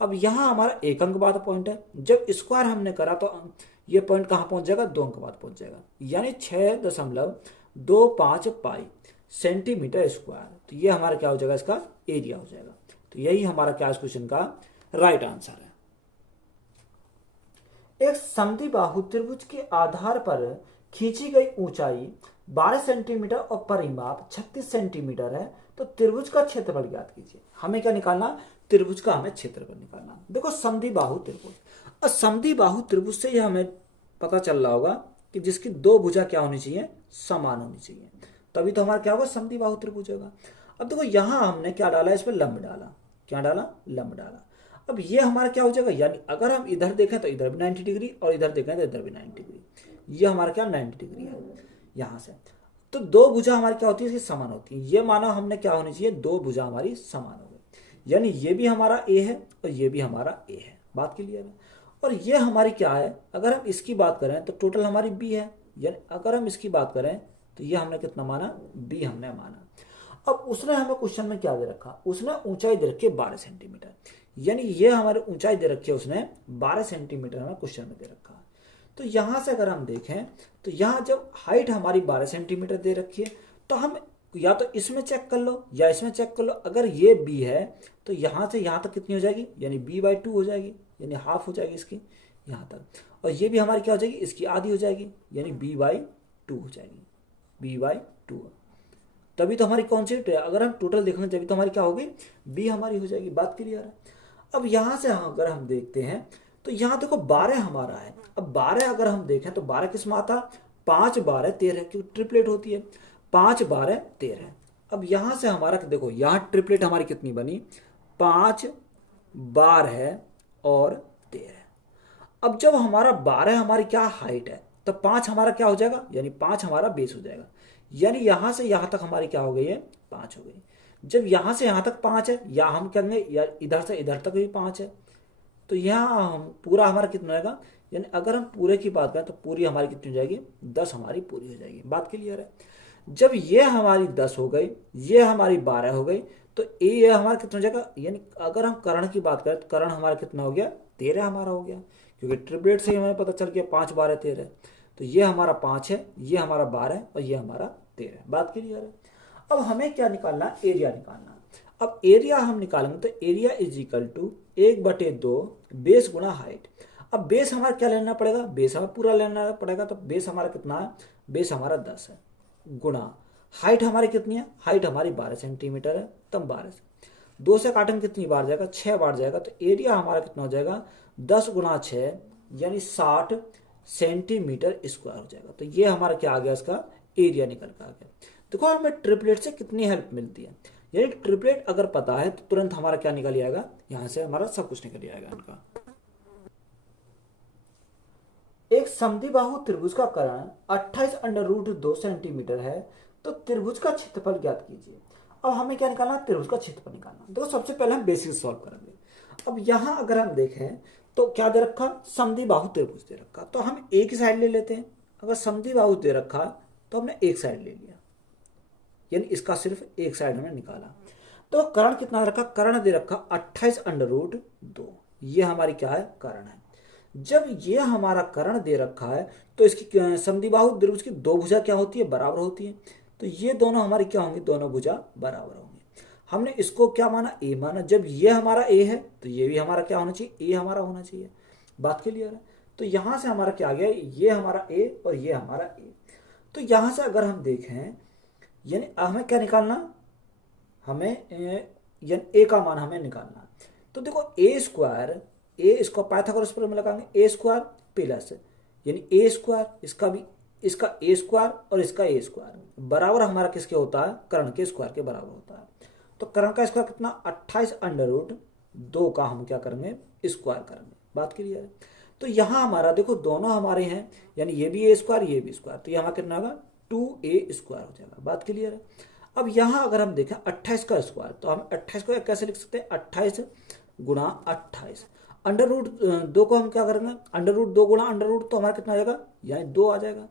अब यहाँ हमारा एक अंक बाद पॉइंट है, जब स्क्वायर हमने करा तो ये पॉइंट कहाँ पहुंच जाएगा, 2 अंक बाद पहुंच जाएगा, यानी 6.25 पाई सेंटीमीटर स्क्वायर। तो ये हमारा क्या हो जाएगा, इसका एरिया हो जाएगा। तो यही हमारा क्या इस क्वेश्चन का राइट आंसर है। एक समद्विबाहु त्रिभुज के आधार पर खींची गई ऊंचाई 12 सेंटीमीटर और परिमाप 36 सेंटीमीटर है, तो त्रिभुज का क्षेत्रफल ज्ञात कीजिए। हमें क्या निकालना, त्रिभुज का हमें क्षेत्रफल निकालना। देखो समद्विबाहु त्रिभुज, और समद्विबाहु त्रिभुज से यह हमें पता चल रहा होगा कि जिसकी दो भुजा क्या होनी चाहिए, समान होनी चाहिए, तभी तो हमारा क्या होगा, समद्विबाहु त्रिभुज होगा। अब देखो यहां हमने क्या डाला, इसमें लंब डाला, क्या डाला, लंब डाला। अब ये हमारा क्या हो जाएगा, यानी अगर हम इधर देखें तो इधर भी 90 डिग्री और इधर देखें तो इधर भी 90 डिग्री, ये हमारा क्या 90 डिग्री है यहां से। तो दो भुजा हमारी क्या होती है, इसकी समान होती है। ये माना हमने क्या होनी चाहिए, दो भुजा हमारी समान हो गई, यानी ये भी हमारा ए है और ये भी हमारा ए है, बात क्लियर है। और ये हमारी क्या है, अगर हम इसकी बात करें तो टोटल हमारी बी है, यानी अगर हम इसकी बात करें तो ये हमने कितना माना, बी हमने माना। अब उसने हमें क्वेश्चन में क्या दे रखा, उसने ऊंचाई दे रखी है 12 सेंटीमीटर, यानी ये हमारे ऊंचाई दे रखी है उसने 12 सेंटीमीटर हमें क्वेश्चन में दे रखा है। तो यहां से अगर हम देखें तो यहां जब हाइट हमारी 12 सेंटीमीटर दे रखी है, तो हम या तो इसमें चेक कर लो या इसमें चेक कर लो। अगर ये बी है तो यहां से यहां तक कितनी हो जाएगी, यानी b/2 हो जाएगी, यानी हाफ हो जाएगी इसकी यहां तक। और ये भी हमारी क्या हो जाएगी, इसकी आधी हो जाएगी, यानी b/2 हो जाएगी, b/2। तभी तो हमारी कौन सी, अगर हम टोटल देखेंगे तभी तो हमारी क्या होगी, बी हमारी हो जाएगी, बात क्लियर है। अब यहां से अगर हम देखते हैं तो यहां देखो 12 हमारा है। अब 12 अगर हम देखें तो 12 किस में आता, 5 12 13, क्योंकि ट्रिपलेट होती है, 5 12 13। अब यहां से हमारा देखो यहां ट्रिपलेट हमारी कितनी बनी, 5 12 और 13। अब जब हमारा 12 हमारी क्या हाइट है, तो 5 हमारा क्या हो जाएगा, यानी 5 हमारा बेस हो जाएगा, यानी यहां से यहां तक हमारी क्या हो गई है, 5 हो गई। जब यहां से यहां तक 5 है, या हम कहेंगे यार इधर से इधर तक भी 5 है, तो यहाँ हम पूरा हमारा कितना रहेगा, यानी अगर हम पूरे की बात करें तो पूरी हमारी कितनी हो जाएगी, 10 हमारी पूरी हो जाएगी, बात क्लियर है। जब ये हमारी 10 हो गई, ये हमारी 12 हो गई, तो ये हमारा कितना हो जाएगा, यानी अगर हम कर्ण की बात करें तो कर्ण हमारा कितना हो गया, 13 हमारा हो गया, क्योंकि ट्रिपलेट से हमें पता चल गया 5 12 13। तो ये हमारा 5 है, ये हमारा 12 और ये हमारा 13, बात क्लियर है। अब हमें क्या निकालना, एरिया निकालना। अब एरिया हम निकालेंगे तो area is equal to 1/2 base गुणा हाइट। अब बेस हमारा क्या लेना पड़ेगा, बेस हमें पूरा लेना पड़ेगा, तो बेस हमारा कितना है, बेस हमारा 10 है, गुणा हाइट हमारी कितनी है, हाइट हमारी 12 सेंटीमीटर है, तब 12 से 2 से काटेंगे कितनी बार जाएगा, 6 बार जाएगा, तो एरिया हमारा कितना हो जाएगा, 10 × 6 यानी 60 सेंटीमीटर स्क्वायर हो जाएगा। तो ये हमारा क्या आ गया, इसका एरिया निकल कर आ गया। देखो हमें ट्रिपलेट से कितनी हेल्प मिलती है, यानी ट्रिपलेट अगर पता है तो तुरंत हमारा क्या निकल आएगा, यहां से हमारा सब कुछ निकल आएगा इनका। एक समद्विबाहु त्रिभुज का कर्ण 28√2 सेंटीमीटर है, तो त्रिभुज का क्षेत्रफल ज्ञात कीजिए। अब हमें क्या निकालना, त्रिभुज का क्षेत्रफल निकालना। देखो सबसे पहले हम बेसिक सॉल्व करेंगे। अब यहां अगर हम देखें तो क्या दे रखा, समद्विबाहु त्रिभुज दे रखा, तो हम एक ही साइड ले लेते हैं। अगर समद्विबाहु दे रखा तो हमने एक साइड ले लिया, यानी इसका सिर्फ एक साइड हमने निकाला। तो कर्ण कितना दे रखा, कर्ण दे रखा 28√2, ये हमारी क्या है, कर्ण है। जब ये हमारा कर्ण दे रखा है तो इसकी समद्विबाहु त्रिभुज की दो भुजा क्या होती है, बराबर होती है, तो ये दोनों हमारी क्या होंगी, दोनों भुजा बराबर होंगी। हमने इसको क्या माना, ए माना। जब ये हमारा ए है तो ये भी हमारा क्या होना चाहिए, ए हमारा होना चाहिए, बात क्लियर है। तो यहां से हमारा क्या आ गया, ये हमारा ए और ये हमारा ए। तो यहां से अगर हम देखें, यानी हमें क्या निकालना, हमें यानी ए का मान हमें निकालना। तो देखो ए स्क्वायर, ए इसको पाइथागोरस प्रमेय में लगाएंगे, ए स्क्वायर प्लस यानी ए स्क्वायर, इसका भी इसका ए स्क्वायर और इसका ए स्क्वायर बराबर हमारा किसके होता है, कर्ण के स्क्वायर के बराबर होता है। तो कर्ण का स्क्वायर कितना, 28√2 का हम क्या करेंगे, स्क्वायर करेंगे, बात क्लियर है। तो यहां हमारा देखो दोनों हमारे हैं, यानी ये भी ए स्क्वायर ये भी स्क्वायर, तो यहां कितना होगा, 2a स्क्वायर हो जाएगा, बात क्लियर है। अब यहां अगर हम देखें 28 का स्क्वायर, तो हम 28 को कैसे लिख सकते हैं, 28 × 28। अंडर रूट दो को हम क्या करेंगे, अंडर रूट दो गुणा अंडर रूट, तो हमारा कितना आ जाएगा, यानी 2 आ जाएगा।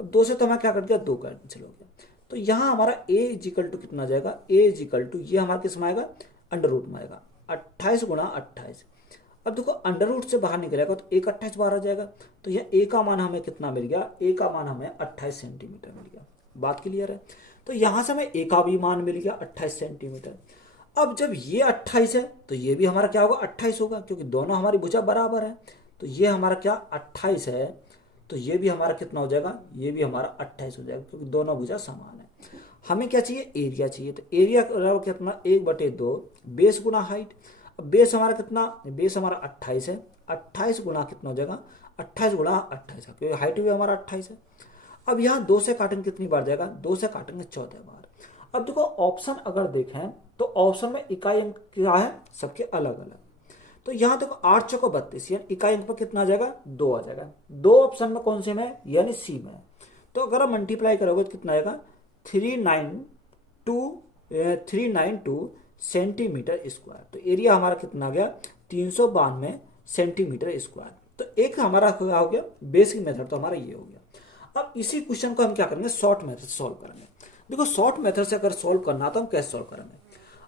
अब 2 से तो हमें क्या कर दिया, 2 कैंसिल हो गया। तो यहाँ हमारा a इजिकल टू कितना आ जाएगा, a इजिकल टू ये हमारा किस में आएगा, अंडर रूट में आएगा 28 गुणा 28। अब देखो अंडर रूट से बाहर निकलेगा तो 1 28 बाहर आ जाएगा। तो यह a का मान हमें कितना मिल गया, a का मान हमें 28 सेंटीमीटर मिल गया। बात क्लियर है। तो यहाँ से हमें a का भी मान मिल गया 28 सेंटीमीटर। अब जब ये 28 है तो ये भी हमारा क्या होगा, 28 होगा, क्योंकि दोनों हमारी भुजा बराबर है। तो ये हमारा क्या 28 है, तो ये भी हमारा कितना हो जाएगा, ये भी हमारा 28 हो जाएगा, क्योंकि दोनों भुजा समान है। हमें क्या चाहिए, एरिया चाहिए। तो एरिया कितना, 1/2 बेस गुणा हाइट। अब बेस हमारा कितना, बेस हमारा 28 है, 28 गुणा कितना हो जाएगा, 28 गुणा 28 है, क्योंकि हाइट भी हमारा 28 है। अब यहाँ 2 से काटेंगे कितनी बार जाएगा, 2 से काटेंगे 14 बार। अब देखो ऑप्शन अगर देखें तो ऑप्शन में इकाई अंक क्या है, सबके अलग अलग। तो यहाँ देखो 8 चौको 32, यानी इकाई अंक पर कितना आ जाएगा, 2 आ जाएगा। 2 ऑप्शन में कौन से में, यानी सी में। तो अगर आप मल्टीप्लाई करोगे तो कितना आएगा, 392 सेंटीमीटर स्क्वायर। तो एरिया हमारा कितना आ गया, 392 सेंटीमीटर स्क्वायर। तो एक हमारा क्या हो गया, बेसिक मेथड तो हमारा ये हो गया। अब इसी क्वेश्चन को हम क्या करेंगे, शॉर्ट मेथड सॉल्व करेंगे। देखो शॉर्ट मेथड से अगर सॉल्व करना तो हम कैसे सॉल्व करेंगे।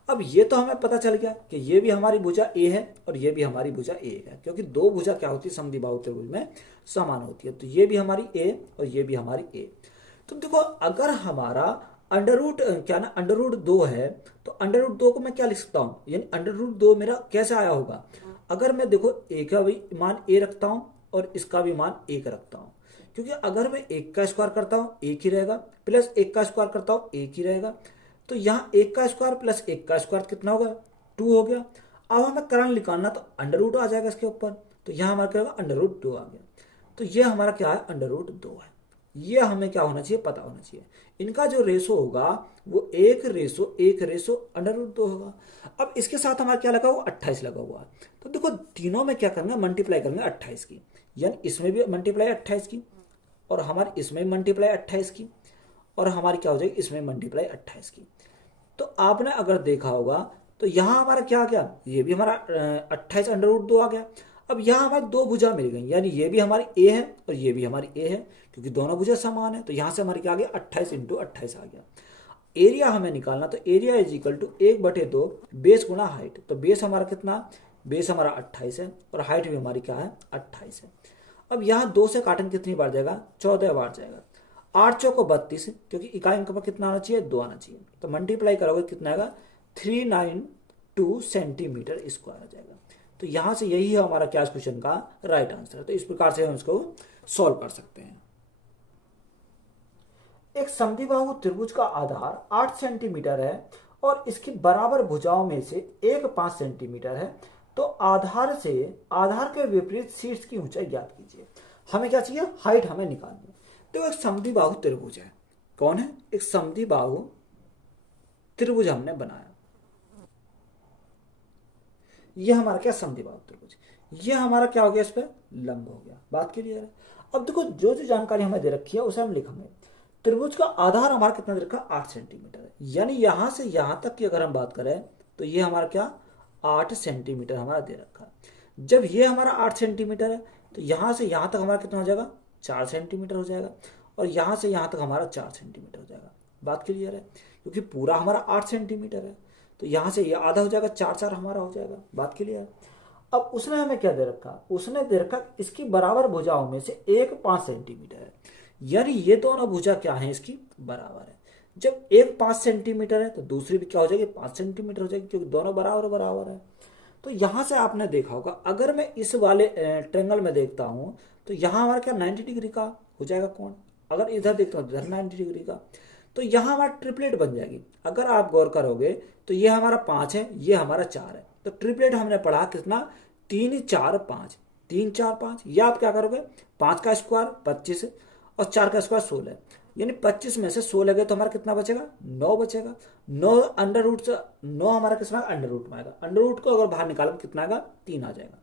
अब ये तो हमें पता चल गया कि ये भी हमारी भुजा ए है और ये भी हमारी भुजा ए है, क्योंकि दो भुजा क्या होती है, समद्विबाहु त्रिभुज में समान होती है। तो ये भी हमारी ए और ये भी हमारी ए। तो देखो अगर हमारा अंडर रूट क्या ना, अंडर रूट 2 है, तो अंडर रूट 2 को मैं क्या लिख सकता हूँ, यानी अंडर रूट 2 मेरा कैसे आया होगा। अगर मैं देखो ए का भी मान ए रखता हूँ और इसका भी मान 1 रखता हूँ, क्योंकि अगर मैं 1 का स्क्वायर करता हूँ 1 ही रहेगा, प्लस 1 का स्क्वायर करता हूँ 1 ही रहेगा। तो यहाँ 1 का स्क्वायर प्लस 1 का स्क्वायर कितना होगा, 2 हो गया। अब हमें करण निकालना तो अंडर रूट आ जाएगा इसके ऊपर, तो यहाँ हमारा क्या होगा, अंडर रूट 2 आ गया। तो ये हमारा क्या है, अंडर रूट 2 है। ये हमें क्या होना चाहिए, पता होना चाहिए। इनका जो रेशो होगा वो 1:1 अंडर रूट 2 होगा। अब इसके साथ हमारा क्या लगा हुआ, 28 लगा हुआ है। तो देखो तीनों में क्या करेंगे, मल्टीप्लाई करेंगे 28 की, यानी इसमें भी मल्टीप्लाई 28 की, और हमारी इसमें मल्टीप्लाई 28 की, और हमारी क्या हो जाएगी, इसमें मल्टीप्लाई 28 की। तो आपने अगर देखा होगा तो यहाँ हमारा क्या आ गया, ये भी हमारा 28 अंडर रूट 2 आ गया। अब यहाँ हमारी दो भुजा मिल गई, यानी ये भी हमारी ए है और ये भी हमारी ए है, क्योंकि दोनों भुजा समान है। तो यहाँ से हमारी क्या आ गया, 28 × 28 आ गया। एरिया हमें निकालना, तो area is equal to 1/2 base गुणा हाइट। तो बेस हमारा कितना, बेस हमारा 28 है और हाइट भी हमारी क्या है, 28 है। अब यहाँ 2 से काटेंगे कितनी बार जाएगा, 14 बार जाएगा। 8 चौको 32, क्योंकि इकाई अंक पर कितना आना चाहिए, 2 आना चाहिए। तो मल्टीप्लाई करोगे कितना आएगा, 392 सेंटीमीटर स्क्वायर आ जाएगा। तो यहाँ से यही है हमारा क्या क्वेश्चन का राइट आंसर है। तो इस प्रकार से हम इसको सॉल्व कर सकते हैं। एक समद्विबाहु त्रिभुज का आधार 8 सेंटीमीटर है और इसकी बराबर भुजाओं में से एक 5 सेंटीमीटर है। तो आधार के विपरीत शीर्ष की ऊंचाई ज्ञात कीजिए। हमें क्या चाहिए, हाइट हमें निकालनी है। तो एक समद्विबाहु त्रिभुज है, कौन है, एक समद्विबाहु त्रिभुज हमने बनाया। ये हमारा क्या, समद्विबाहु त्रिभुज। ये हमारा क्या हो गया, इस पर लंब हो गया। बात क्लियर है। अब देखो जो जो जानकारी हमें दे रखी है उसे हम लिखेंगे। त्रिभुज का आधार हमारा कितना दे रखा है, 8 सेंटीमीटर है, यानी यहां से यहां तक की अगर हम बात करें तो ये हमारा क्या, 8 सेंटीमीटर हमारा दे रखा है। जब ये हमारा 8 सेंटीमीटर है तो यहां से यहां तक हमारा कितना हो जाएगा, 4 सेंटीमीटर हो जाएगा, और यहां से यहां तक हमारा 4 सेंटीमीटर हो जाएगा। बात क्लियर है, क्योंकि पूरा हमारा 8 सेंटीमीटर है, तो यहां से ये आधा हो जाएगा, 4 हमारा हो जाएगा। बात क्लियर है। अब उसने हमें क्या दे रखा, उसने दे रखा इसकी बराबर भुजाओं में से एक 5 सेंटीमीटर है, यानी ये दोनों भुजा क्या है, इसकी बराबर है। जब एक 5 सेंटीमीटर है तो दूसरी भी क्या हो जाएगी, 5 सेंटीमीटर हो जाएगी, क्योंकि दोनों बराबर बराबर है। तो यहां से आपने देखा होगा, अगर मैं इस वाले ट्रेंगल में देखता हूं तो यहां हमारा क्या 90 डिग्री का हो जाएगा कोण। अगर इधर देखता हूं तो इधर 90 डिग्री का। तो यहां हमारा ट्रिपलेट बन जाएगी। अगर आप गौर करोगे तो ये हमारा 5 है, ये हमारा 4 है। तो ट्रिपलेट हमने पढ़ा कितना, 3 4 5, 3 4 5। या आप क्या करोगे, 5 का स्क्वायर 25 और 4 का स्क्वायर 16, यानी 25 में से 16 गए तो हमारा कितना बचेगा, 9 बचेगा। 9 अंडर रूट से 9 हमारा कितना अंडर रूट में आएगा। अंडर रूट को अगर बाहर निकालो कितना आएगा, 3 आ जाएगा।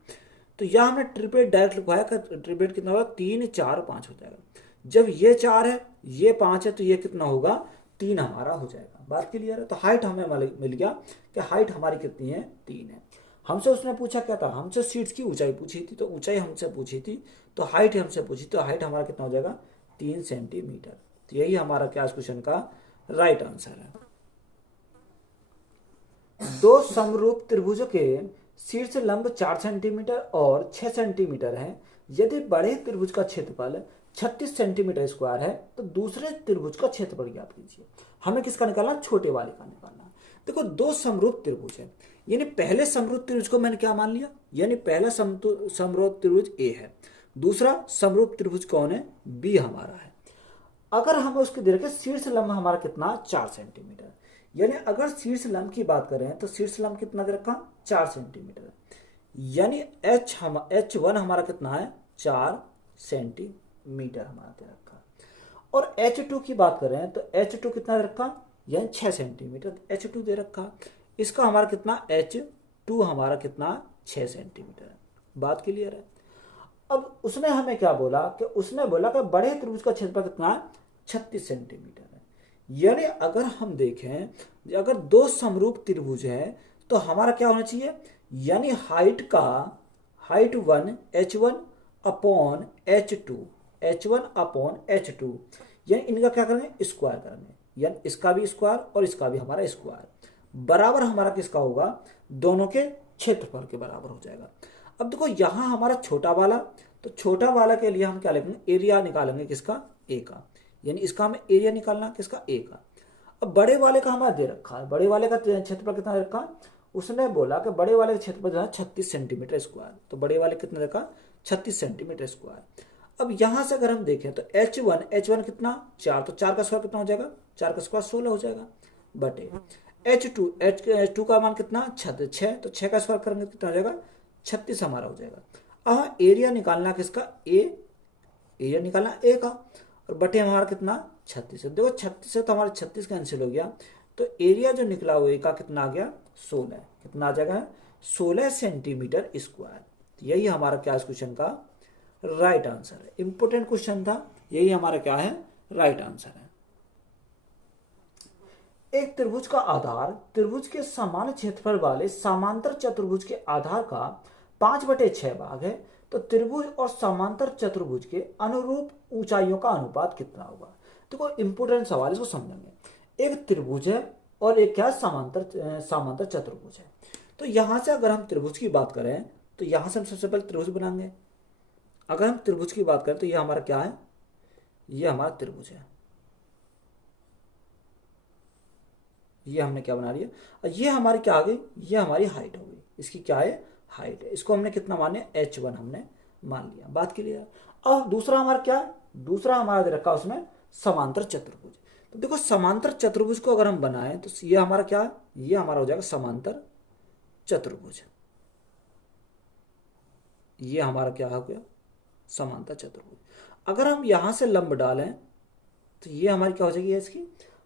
तो यह हमने ट्रिपलेट डायरेक्ट लिखवाया, ट्रिपलेट कितना होगा, 3 4 5 हो जाएगा। जब ये 4 है ये 5 है तो ये कितना होगा, 3 हमारा हो जाएगा। बात क्लियर है। तो हाइट हमें मिल गया कि हाइट हमारी कितनी है, 3 है। हमसे उसने पूछा क्या था, हमसे सीट्स की ऊंचाई पूछी थी, तो ऊंचाई हमसे पूछी थी, तो हाइट हमसे पूछी, तो हाइट हमारा कितना हो जाएगा 3 सेंटीमीटर। तो यही हमारा क्या क्वेश्चन का राइट आंसर है। दो समरूप त्रिभुजों के शीर्ष लंब 4 सेंटीमीटर और 6 सेंटीमीटर है। यदि बड़े त्रिभुज का क्षेत्रफल 36 सेंटीमीटर स्क्वायर है तो दूसरे त्रिभुज का क्षेत्रफल ज्ञात कीजिए। हमें किसका निकालना, छोटे वाले का निकालना। देखो दो समरूप त्रिभुज है, यानी पहले समरूप त्रिभुज को मैंने क्या मान लिया, यानी पहला समरूप त्रिभुज ए है, दूसरा समरूप त्रिभुज कौन है, बी हमारा है। अगर हम उसके देखें शीर्ष लंब हमारा कितना 4 सेंटीमीटर, यानी अगर शीर्ष लंब की बात करें तो शीर्ष लंब कितना दे रखा 4 सेंटीमीटर, यानी H1 हमारा कितना है 4 सेंटीमीटर हमारा दे रखा। और H2 की बात करें तो H2 कितना दे रखा, यानी 6 सेंटीमीटर H2 दे रखा। इसका हमारा कितना H2 हमारा कितना 6 सेंटीमीटर है। बात क्लियर है। अब उसने हमें क्या बोला कि उसने बोला कि बड़े त्रिभुज का क्षेत्रफल कितना है 36 सेंटीमीटर है। यानी अगर हम देखें अगर दो समरूप त्रिभुज है तो हमारा क्या होना चाहिए, यानी हाइट 1 H1 अपॉन H2 यानी इनका क्या करेंगे स्क्वायर करेंगे, यानी इसका भी स्क्वायर और इसका भी हमारा स्क्वायर बराबर हमारा किसका होगा, दोनों के क्षेत्रफल के बराबर हो जाएगा। अब देखो यहां हमारा छोटा वाला, तो छोटा वाला के लिए हम क्या लिखेंगे, एरिया निकालेंगे किसका, ए का, यानी इसका हमें एरिया निकालना किसका, ए का। अब बड़े वाले का हमारा दे रखा है, बड़े वाले का क्षेत्रफल कितना दे रखा, उसने बोला कि बड़े वाले का क्षेत्रफल जो है 36 सेंटीमीटर स्क्वायर, तो बड़े वाले कितना दे रखा 36 सेंटीमीटर स्क्वायर। अब यहां से अगर हम देखें तो H1 कितना 4, तो 4 का स्क्वायर कितना हो जाएगा, 4 का स्क्वायर 16 हो जाएगा, बटे H2 का मान कितना 6, तो 6 का स्क्वायर करेंगे कितना हो जाएगा 36 हमारा हो जाएगा। अब एरिया निकालना किसका, एरिया निकालना ए का, और बटे हमारा कितना 36 है। देखो 36 से तो हमारा 36 कैंसिल हो गया, तो एरिया जो निकला हुआ ए का कितना आ गया 16, कितना आ जाएगा 16 सेंटीमीटर स्क्वायर। यही हमारा क्या क्वेश्चन का राइट आंसर है। इंपोर्टेंट क्वेश्चन था, यही हमारा क्या है राइट आंसर है। एक त्रिभुज का आधार त्रिभुज के समान क्षेत्रफल वाले समांतर चतुर्भुज के आधार का 5/6 भाग है, तो त्रिभुज और समांतर चतुर्भुज के अनुरूप ऊंचाइयों का अनुपात कितना होगा। देखो इंपोर्टेंट सवाल, इसको समझेंगे। एक त्रिभुज है और एक क्या समांतर चतुर्भुज है। तो यहां से अगर हम त्रिभुज की बात करें तो यहां से हम सबसे पहले त्रिभुज बनाएंगे। अगर हम त्रिभुज की बात करें तो यह हमारा क्या है, यह हमारा त्रिभुज है, ये हमने क्या बना लिया, और ये हमारी क्या आ गई, ये हमारी हाइट हो गई, इसकी क्या है हाइट है, इसको हमने कितना माने H1 हमने मान लिया। बात क्लियर। अब दूसरा हमारा क्या है, दूसरा हमारा दे रखा उसमें समांतर चतुर्भुज। तो देखो समांतर चतुर्भुज को अगर हम बनाएं तो ये हमारा क्या है, ये हमारा हो जाएगा समांतर चतुर्भुज, ये हमारा क्या हो गया समांतर चतुर्भुज। अगर हम यहां से लंब डालें तो ये हमारी क्या हो जाएगी, इसकी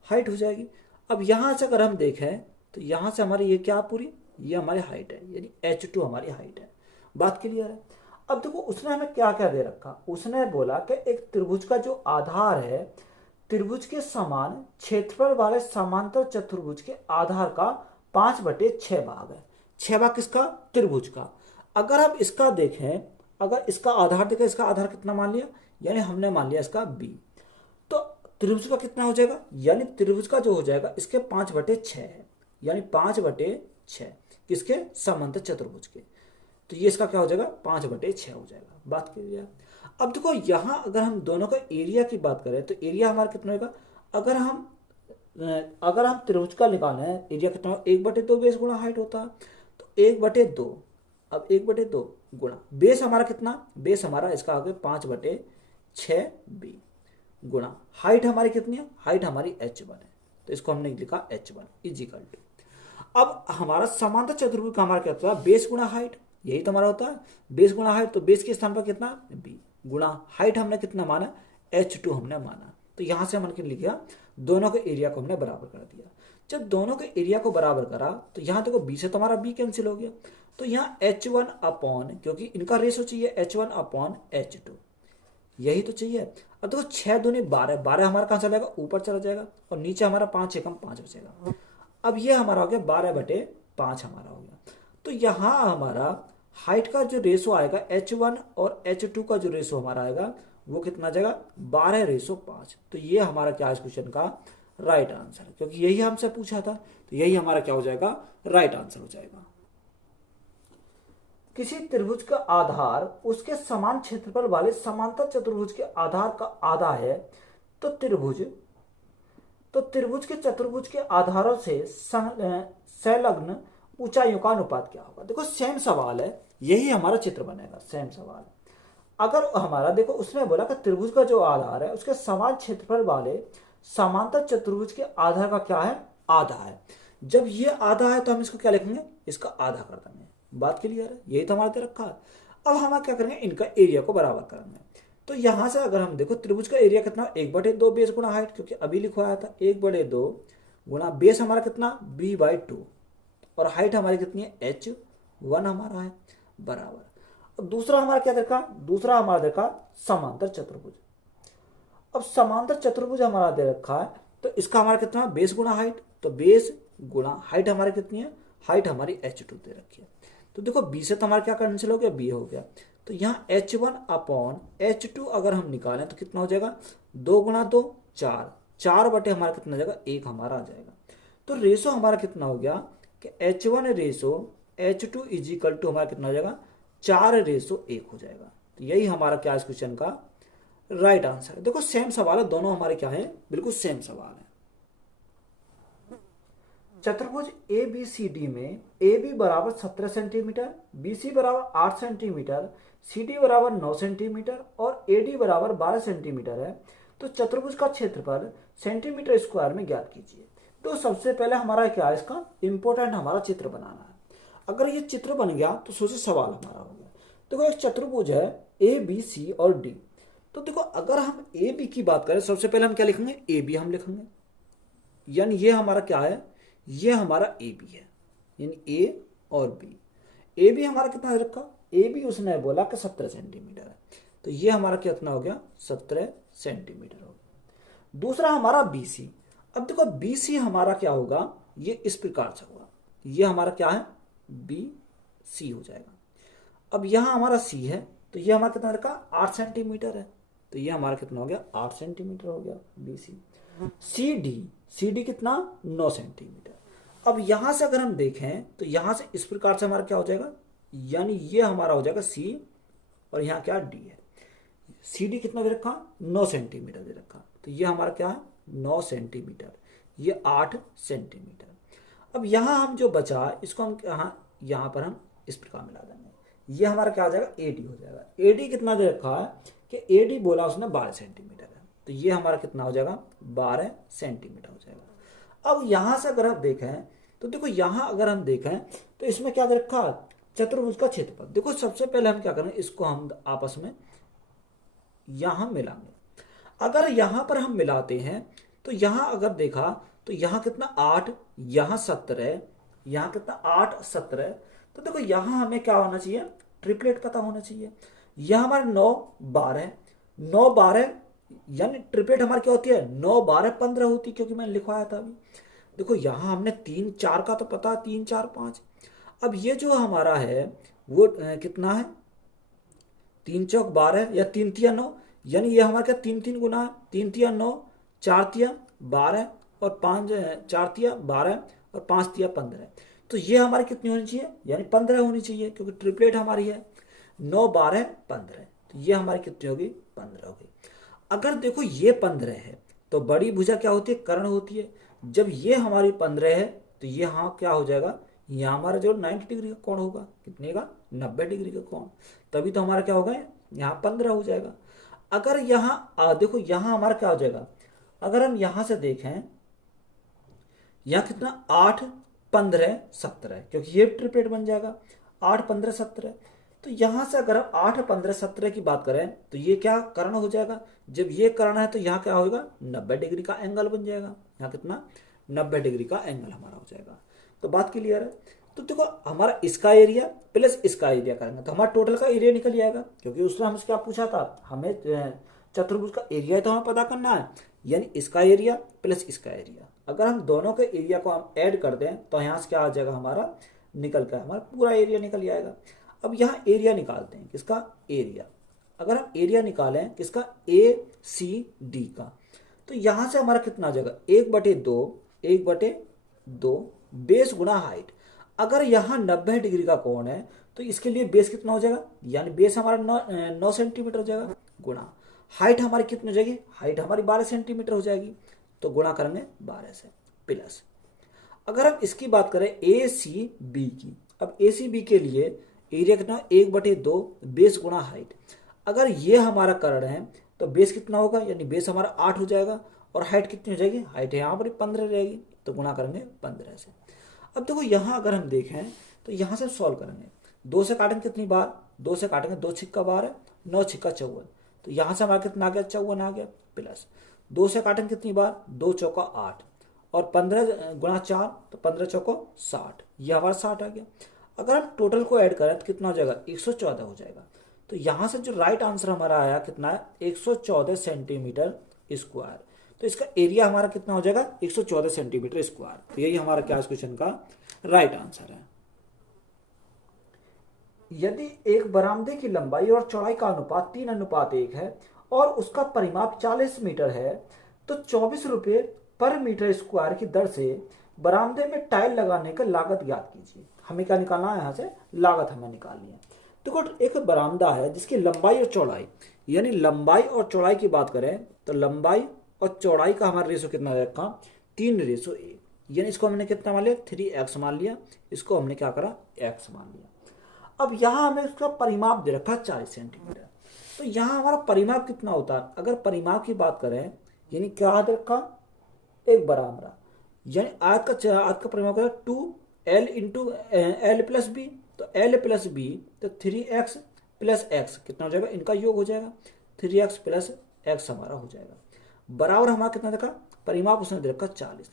हाइट हो जाएगी। अब यहां से अगर हम देखें तो यहां से हमारी ये क्या पूरी, ये हमारी हाइट है, यानी H2 हमारी हाइट है। बात क्लियर है। अब देखो उसने हमें क्या क्या दे रखा, उसने बोला कि एक त्रिभुज का जो आधार है त्रिभुज के समान क्षेत्रफल वाले समांतर चतुर्भुज के आधार का 5/6 भाग है। 6 भाग किसका, त्रिभुज का। अगर आप इसका देखें, अगर इसका आधार देखें, इसका आधार कितना मान लिया, यानी हमने मान लिया इसका B, तो त्रिभुज का कितना हो जाएगा, यानी त्रिभुज का जो हो जाएगा इसके 5/6 है, यानी 5/6 किसके, समांतर चतुर्भुज के। तो ये इसका क्या हो जाएगा 5/6 हो जाएगा। बात क्लियर। अब देखो यहां अगर हम दोनों का एरिया की बात करें तो एरिया हमारा कितना होगा, अगर हम त्रिभुज का निकालें एरिया कितना होगा, 1/2 बेस गुणा हाइट होता है, तो 1/2, अब 1/2 गुणा बेस हमारा कितना, बेस हमारा इसका आ गया 5/6B गुणा हाइट हमारी कितनी है, हाइट हमारी H1 है, तो इसको हमने लिखा H1 इजिकल टू। अब हमारा समांतर चतुर्भुज का हमारा क्या होता है, बेस गुणा हाइट, यही तो हमारा होता है बेस गुणा हाइट, तो बेस के स्थान पर कितना B गुणा हाइट हमने कितना माना H2 हमने माना। तो यहां से हमने लिख दिया दोनों के एरिया को हमने बराबर कर दिया। जब दोनों के एरिया को बराबर करा तो यहां देखो B से तो हमारा B कैंसिल हो गया, तो यहाँ H1 अपॉन, क्योंकि इनका रेशो चाहिए H1 अपॉन H2, यही तो चाहिए। अब देखो 6 दूनी 12, 12 हमारा कहां चला जाएगा, ऊपर चला जाएगा, और नीचे हमारा 5 एकम 5 बचेगा। अब ये हमारा हो गया 12/5 हमारा हो गया। तो यहाँ हमारा हाइट का जो रेशो आएगा H1 और H2 का जो रेशो हमारा आएगा वो कितना आ जाएगा 12:5। तो ये हमारा क्या है इस क्वेश्चन का राइट आंसर, क्योंकि यही हमसे पूछा था, तो यही हमारा क्या हो जाएगा राइट आंसर हो जाएगा। किसी त्रिभुज का आधार उसके समान क्षेत्रफल वाले समांतर चतुर्भुज के आधार का आधा है, तो त्रिभुज के चतुर्भुज के आधारों से संलग्न ऊंचाइयों का अनुपात क्या होगा। देखो सेम सवाल है, यही हमारा चित्र बनेगा, सेम सवाल। अगर हमारा देखो उसमें बोला कि त्रिभुज का जो आधार है उसके समान क्षेत्रफल वाले समांतर चतुर्भुज के आधार का क्या है आधा है। जब ये आधा है तो हम इसको क्या लिखेंगे, इसका आधा कर देंगे। बात क्लियर है, यही तो हमारे दे रखा है। अब हम क्या करेंगे, इनका एरिया को बराबर करेंगे। तो यहां से अगर हम देखो त्रिभुज का एरिया कितना 1/2 बेस गुणा हाइट, क्योंकि अभी लिखवाया था 1/2 गुणा बेस हमारा कितना b/2 और हाइट हमारी कितनी है h1 हमारा है बराबर। अब दूसरा हमारा क्या देखा, दूसरा हमारा देखा समांतर चतुर्भुज। अब समांतर चतुर्भुज हमारा दे रखा है, तो इसका हमारा कितना बेस गुणा हाइट, तो बेस गुणा हाइट हमारी कितनी है, हाइट हमारी h2 दे रखी है। तो देखो b से तो हमारा क्या कैंसिल हो गया, b हो गया। तो यहाँ h1/h2 अगर हम निकालें तो कितना हो जाएगा 2 गुणा 2 4, 4 बटे हमारा कितना हो जाएगा 1 हमारा आ जाएगा। तो रेशो हमारा कितना हो गया कि h1 ratio h2 is equal to हमारा कितना हो जाएगा 4:1 हो जाएगा। तो यही हमारा क्या इस क्वेश्चन का राइट आंसर है। देखो सेम सवाल है, दोनों हमारे क्या है बिल्कुल सेम सवाल है। चतुर्भुज ए बी सी डी में ए बी बराबर 17 सेंटीमीटर, बी सी बराबर 8 सेंटीमीटर, सी डी बराबर 9 सेंटीमीटर और ए डी बराबर 12 सेंटीमीटर है। तो चतुर्भुज का क्षेत्रफल सेंटीमीटर स्क्वायर में ज्ञात कीजिए। तो सबसे पहले हमारा क्या है, इसका इंपॉर्टेंट हमारा चित्र बनाना है। अगर ये चित्र बन गया तो सोचिए सवाल हमारा हो गया। देखो एक चतुर्भुज है ए बी सी और डी। तो देखो अगर हम ए बी की बात करें, सबसे पहले हम क्या लिखेंगे, ए बी हम लिखेंगे, यानी ये हमारा क्या है, ये हमारा ए बी है, यानी ए और बी। ए बी हमारा कितना रखा, ए बी उसने बोला कि 17 सेंटीमीटर है, तो ये हमारा कितना हो गया 17 सेंटीमीटर हो गया। दूसरा हमारा बी सी। अब देखो बी सी हमारा क्या होगा, ये इस प्रकार से होगा, ये हमारा क्या है बी सी हो जाएगा। अब यहां हमारा सी है, तो ये हमारा कितना रखा 8 सेंटीमीटर है, तो ये हमारा कितना हो गया 8 सेंटीमीटर हो गया बी सी। सी डी कितना 9 सेंटीमीटर। अब यहां से अगर हम देखें तो यहां से इस प्रकार से हमारा क्या हो जाएगा, यानी ये हमारा हो जाएगा सी और यहाँ क्या डी है। सी डी कितना दे रखा 9 सेंटीमीटर दे रखा, तो ये हमारा क्या है 9 सेंटीमीटर, ये 8 सेंटीमीटर। अब यहां हम जो बचा इसको हम यहाँ पर हम इस प्रकार मिला देंगे, ये हमारा क्या हो जाएगा ए डी हो जाएगा। ए डी कितना दे रखा है कि ए डी बोला उसने 12 सेंटीमीटर है, तो ये हमारा कितना हो जाएगा 12 सेंटीमीटर हो जाएगा। अब यहां से अगर आप देखें तो देखो यहां अगर हम देखें तो इसमें क्या दे रखा चतुर्भुज का क्षेत्रफल। देखो सबसे पहले हम क्या करें, इसको हम आपस में यहां मिलाएंगे। अगर यहां पर हम मिलाते हैं तो यहां अगर देखा तो यहां कितना 8, यहां 17, यहां कितना 8 17, तो देखो यहां हमें क्या होना चाहिए ट्रिपलेट पता होना चाहिए। यहां हमारे 9 12, 9 12 यानी ट्रिपलेट हमारी क्या होती है 9 12 15 होती, क्योंकि मैंने लिखवाया था अभी। देखो यहां हमने 3 4 का तो पता 3 4 5। अब ये जो हमारा है वो कितना है 3 चौक 12 या 3 तिया 9, यानी ये हमारा क्या 3 3 गुना 3 तिया 9, 4 तिया 12 और 5 4 तिया 12 और 5 तिया 15। तो ये हमारी कितनी होनी चाहिए, यानी 15 होनी चाहिए, क्योंकि ट्रिपलेट हमारी है 9 12 15, तो ये हमारी कितनी होगी 15 होगी। अगर देखो ये 15 है तो बड़ी भुजा क्या होती है कर्ण होती है। जब ये हमारी 15 है तो ये हाँ क्या हो जाएगा, यहाँ हमारा जो 90 डिग्री का कोण होगा, कितने का 90 डिग्री का कोण, तभी तो हमारा क्या होगा यहाँ 15 हो जाएगा। अगर यहाँ देखो यहाँ हमारा क्या हो जाएगा, अगर हम यहां से देखें यहाँ कितना 8 15 17, क्योंकि ये ट्रिपलेट बन जाएगा 8 15 17। तो यहां से अगर हम 8 15 17 की बात करें तो ये क्या कर्ण हो जाएगा। जब ये कर्ण है तो यहाँ क्या होगा 90 डिग्री का एंगल बन जाएगा, यहाँ कितना 90 डिग्री का एंगल हमारा हो जाएगा। तो बात क्लियर है। तो देखो हमारा इसका एरिया प्लस इसका एरिया करेंगे तो हमारा टोटल का एरिया निकल जाएगा, क्योंकि उसने हमसे क्या पूछा था, हमें चतुर्भुज का एरिया तो हमें पता करना है, यानी इसका एरिया प्लस इसका एरिया। अगर हम दोनों के एरिया को हम ऐड कर दें तो यहाँ से क्या आ जाएगा हमारा निकल कर हमारा पूरा एरिया निकल जाएगा। अब यहाँ एरिया निकालते हैं, किसका? एरिया। अगर हम एरिया निकालें किसका? ए सी डी का, तो यहाँ से हमारा कितना आ जाएगा? 1/2 बेस गुणा हाइट। अगर यहाँ 90 डिग्री का कोण है तो इसके लिए बेस कितना हो जाएगा? यानी बेस हमारा 9 सेंटीमीटर हो जाएगा, गुणा हाइट हमारी कितनी हो जाएगी? हाइट हमारी 12 सेंटीमीटर हो जाएगी, तो गुणा करेंगे 12 से, प्लस अगर हम इसकी बात करें ए सी बी की, अब ए सी बी के लिए एरिया कितना? 1/2 बेस गुणा हाइट। अगर ये हमारा कर्ण है तो बेस कितना होगा? यानी बेस हमारा 8 हो जाएगा, और हाइट कितनी हो जाएगी? हाइट यहाँ पर 15 रहेगी, तो गुणा करेंगे 15 से। अब देखो यहाँ अगर हम देखें तो यहाँ से सॉल्व करेंगे, 2 से काटेंगे कितनी बार? 2 से काटेंगे, 2 छिक्का 12, 9 छिक्का 54, तो यहाँ से हमारा कितना आ गया? 54 आ गया, प्लस 2 से काटेंगे कितनी बार? 2 चौका 8, और 15 गुणा 4, तो 15 चौका 60, ये हमारा 60 आ गया। अगर हम टोटल को ऐड करें तो कितना हो जाएगा? 114 हो जाएगा। तो यहाँ से जो राइट आंसर हमारा आया कितना है? 114 सेंटीमीटर स्क्वायर। तो इसका एरिया हमारा कितना हो जाएगा? 114 सेंटीमीटर स्क्वायर। तो यही हमारा क्या क्वेश्चन का राइट आंसर है। यदि एक बरामदे की लंबाई और चौड़ाई का अनुपात 3:1 है और उसका परिमाप 40 मीटर है, तो 24 रुपये पर मीटर स्क्वायर की दर से बरामदे में टाइल लगाने का लागत ज्ञात कीजिए। हमें क्या निकालना है? यहाँ से लागत हमें निकालनी है। देखो एक बरामदा है जिसकी लंबाई और चौड़ाई, यानी लंबाई और चौड़ाई की बात करें तो लंबाई और चौड़ाई का हमारा रेशो कितना रखा? 3:1, यानी इसको हमने कितना मान लिया? 3x मान लिया, इसको हमने क्या करा? x मान लिया। अब यहाँ हमें उसका परिमाप दे रखा 40 सेंटीमीटर, तो यहाँ हमारा परिमाप कितना होता है? अगर परिमाप की बात करें, यानी क्या दे रखा? एक बरामदा, यानी आयत का परिमाप करें 2l into L plus B, तो l प्लस बी, तो 3x प्लस x कितना हो जाएगा? इनका योग हो जाएगा, 3x प्लस x हमारा हो जाएगा, बराबर हमारा कितना देखा? परिमाप उसने दे रखा 40।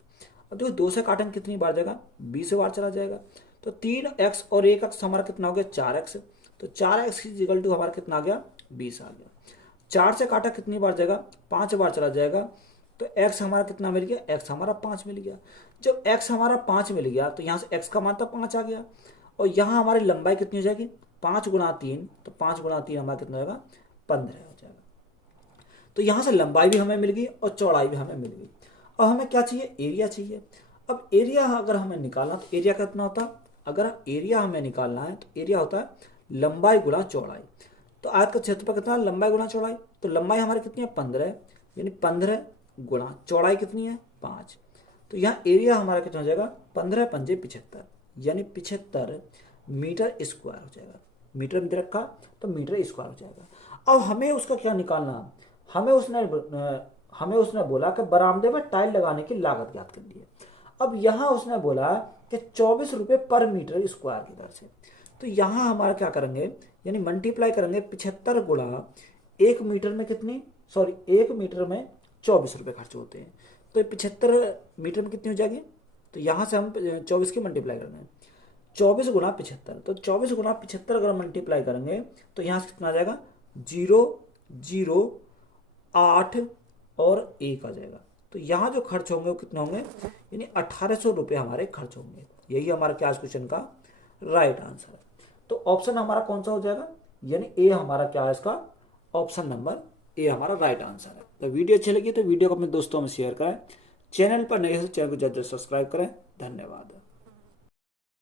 अब देखो 2 से काटेंगे कितनी बार जाएगा? 20 बार चला जाएगा, तो 3x और 1x हमारा कितना हो गया? 4x, तो 4x इक्वल टू हमारा कितना आ गया? 20 आ गया। 4 से काटा कितनी बार जाएगा? 5 बार चला जाएगा, तो x हमारा कितना मिल गया? x हमारा 5 मिल गया। जब x हमारा 5 मिल गया तो यहाँ से x का मान तो 5 आ गया, और यहाँ हमारी लंबाई कितनी हो जाएगी? 5 गुणा 3, तो 5 गुणा 3 हमारा कितना होगा? 15 हो जाएगा। तो यहाँ से लंबाई भी हमें मिल गई और चौड़ाई भी हमें मिल गई। अब हमें क्या चाहिए? एरिया चाहिए। अब एरिया अगर हमें निकालना तो एरिया कितना होता है? अगर एरिया हमें निकालना है तो एरिया होता है लंबाई गुणा चौड़ाई। तो आयत का क्षेत्रफल कितना? लंबाई गुणा चौड़ाई, तो लंबाई हमारी कितनी है? 15, यानी 15 गुणा चौड़ाई कितनी है? 5। तो यहाँ एरिया हमारा कितना हो जाएगा? 15 पंजे 75, यानी 75 मीटर स्क्वायर हो जाएगा। मीटर में दे रखा तो मीटर स्क्वायर हो जाएगा। अब हमें उसका क्या निकालना? हमें उसने बोला कि बरामदे में टाइल लगाने की लागत ज्ञात करनी है। अब यहाँ उसने बोला कि 24 रुपये पर मीटर स्क्वायर की दर से, तो यहाँ हमारा क्या करेंगे? यानी मल्टीप्लाई करेंगे 75 गुणा 1 मीटर में कितनी? 1 मीटर में 24 रुपये खर्च होते हैं, तो 75 मीटर में कितनी हो जाएगी? तो यहाँ से हम 24 की मल्टीप्लाई करेंगे, 24 गुणा 75, तो 24 गुणा 75 अगर मल्टीप्लाई करेंगे तो यहाँ से कितना आ जाएगा? 0, 0, 8 और 1 आ जाएगा। तो यहाँ जो खर्च होंगे वो कितने होंगे? यानी 1800 रुपये हमारे खर्च होंगे। यही हमारा क्या क्वेश्चन का राइट आंसर है। तो ऑप्शन हमारा कौन सा हो जाएगा? यानी ए हमारा क्या है? इसका ऑप्शन नंबर ए हमारा राइट आंसर है। तो वीडियो अच्छी लगी तो वीडियो को अपने दोस्तों में शेयर करें, चैनल पर नए हो चैनल को जल्द सब्सक्राइब करें। धन्यवाद।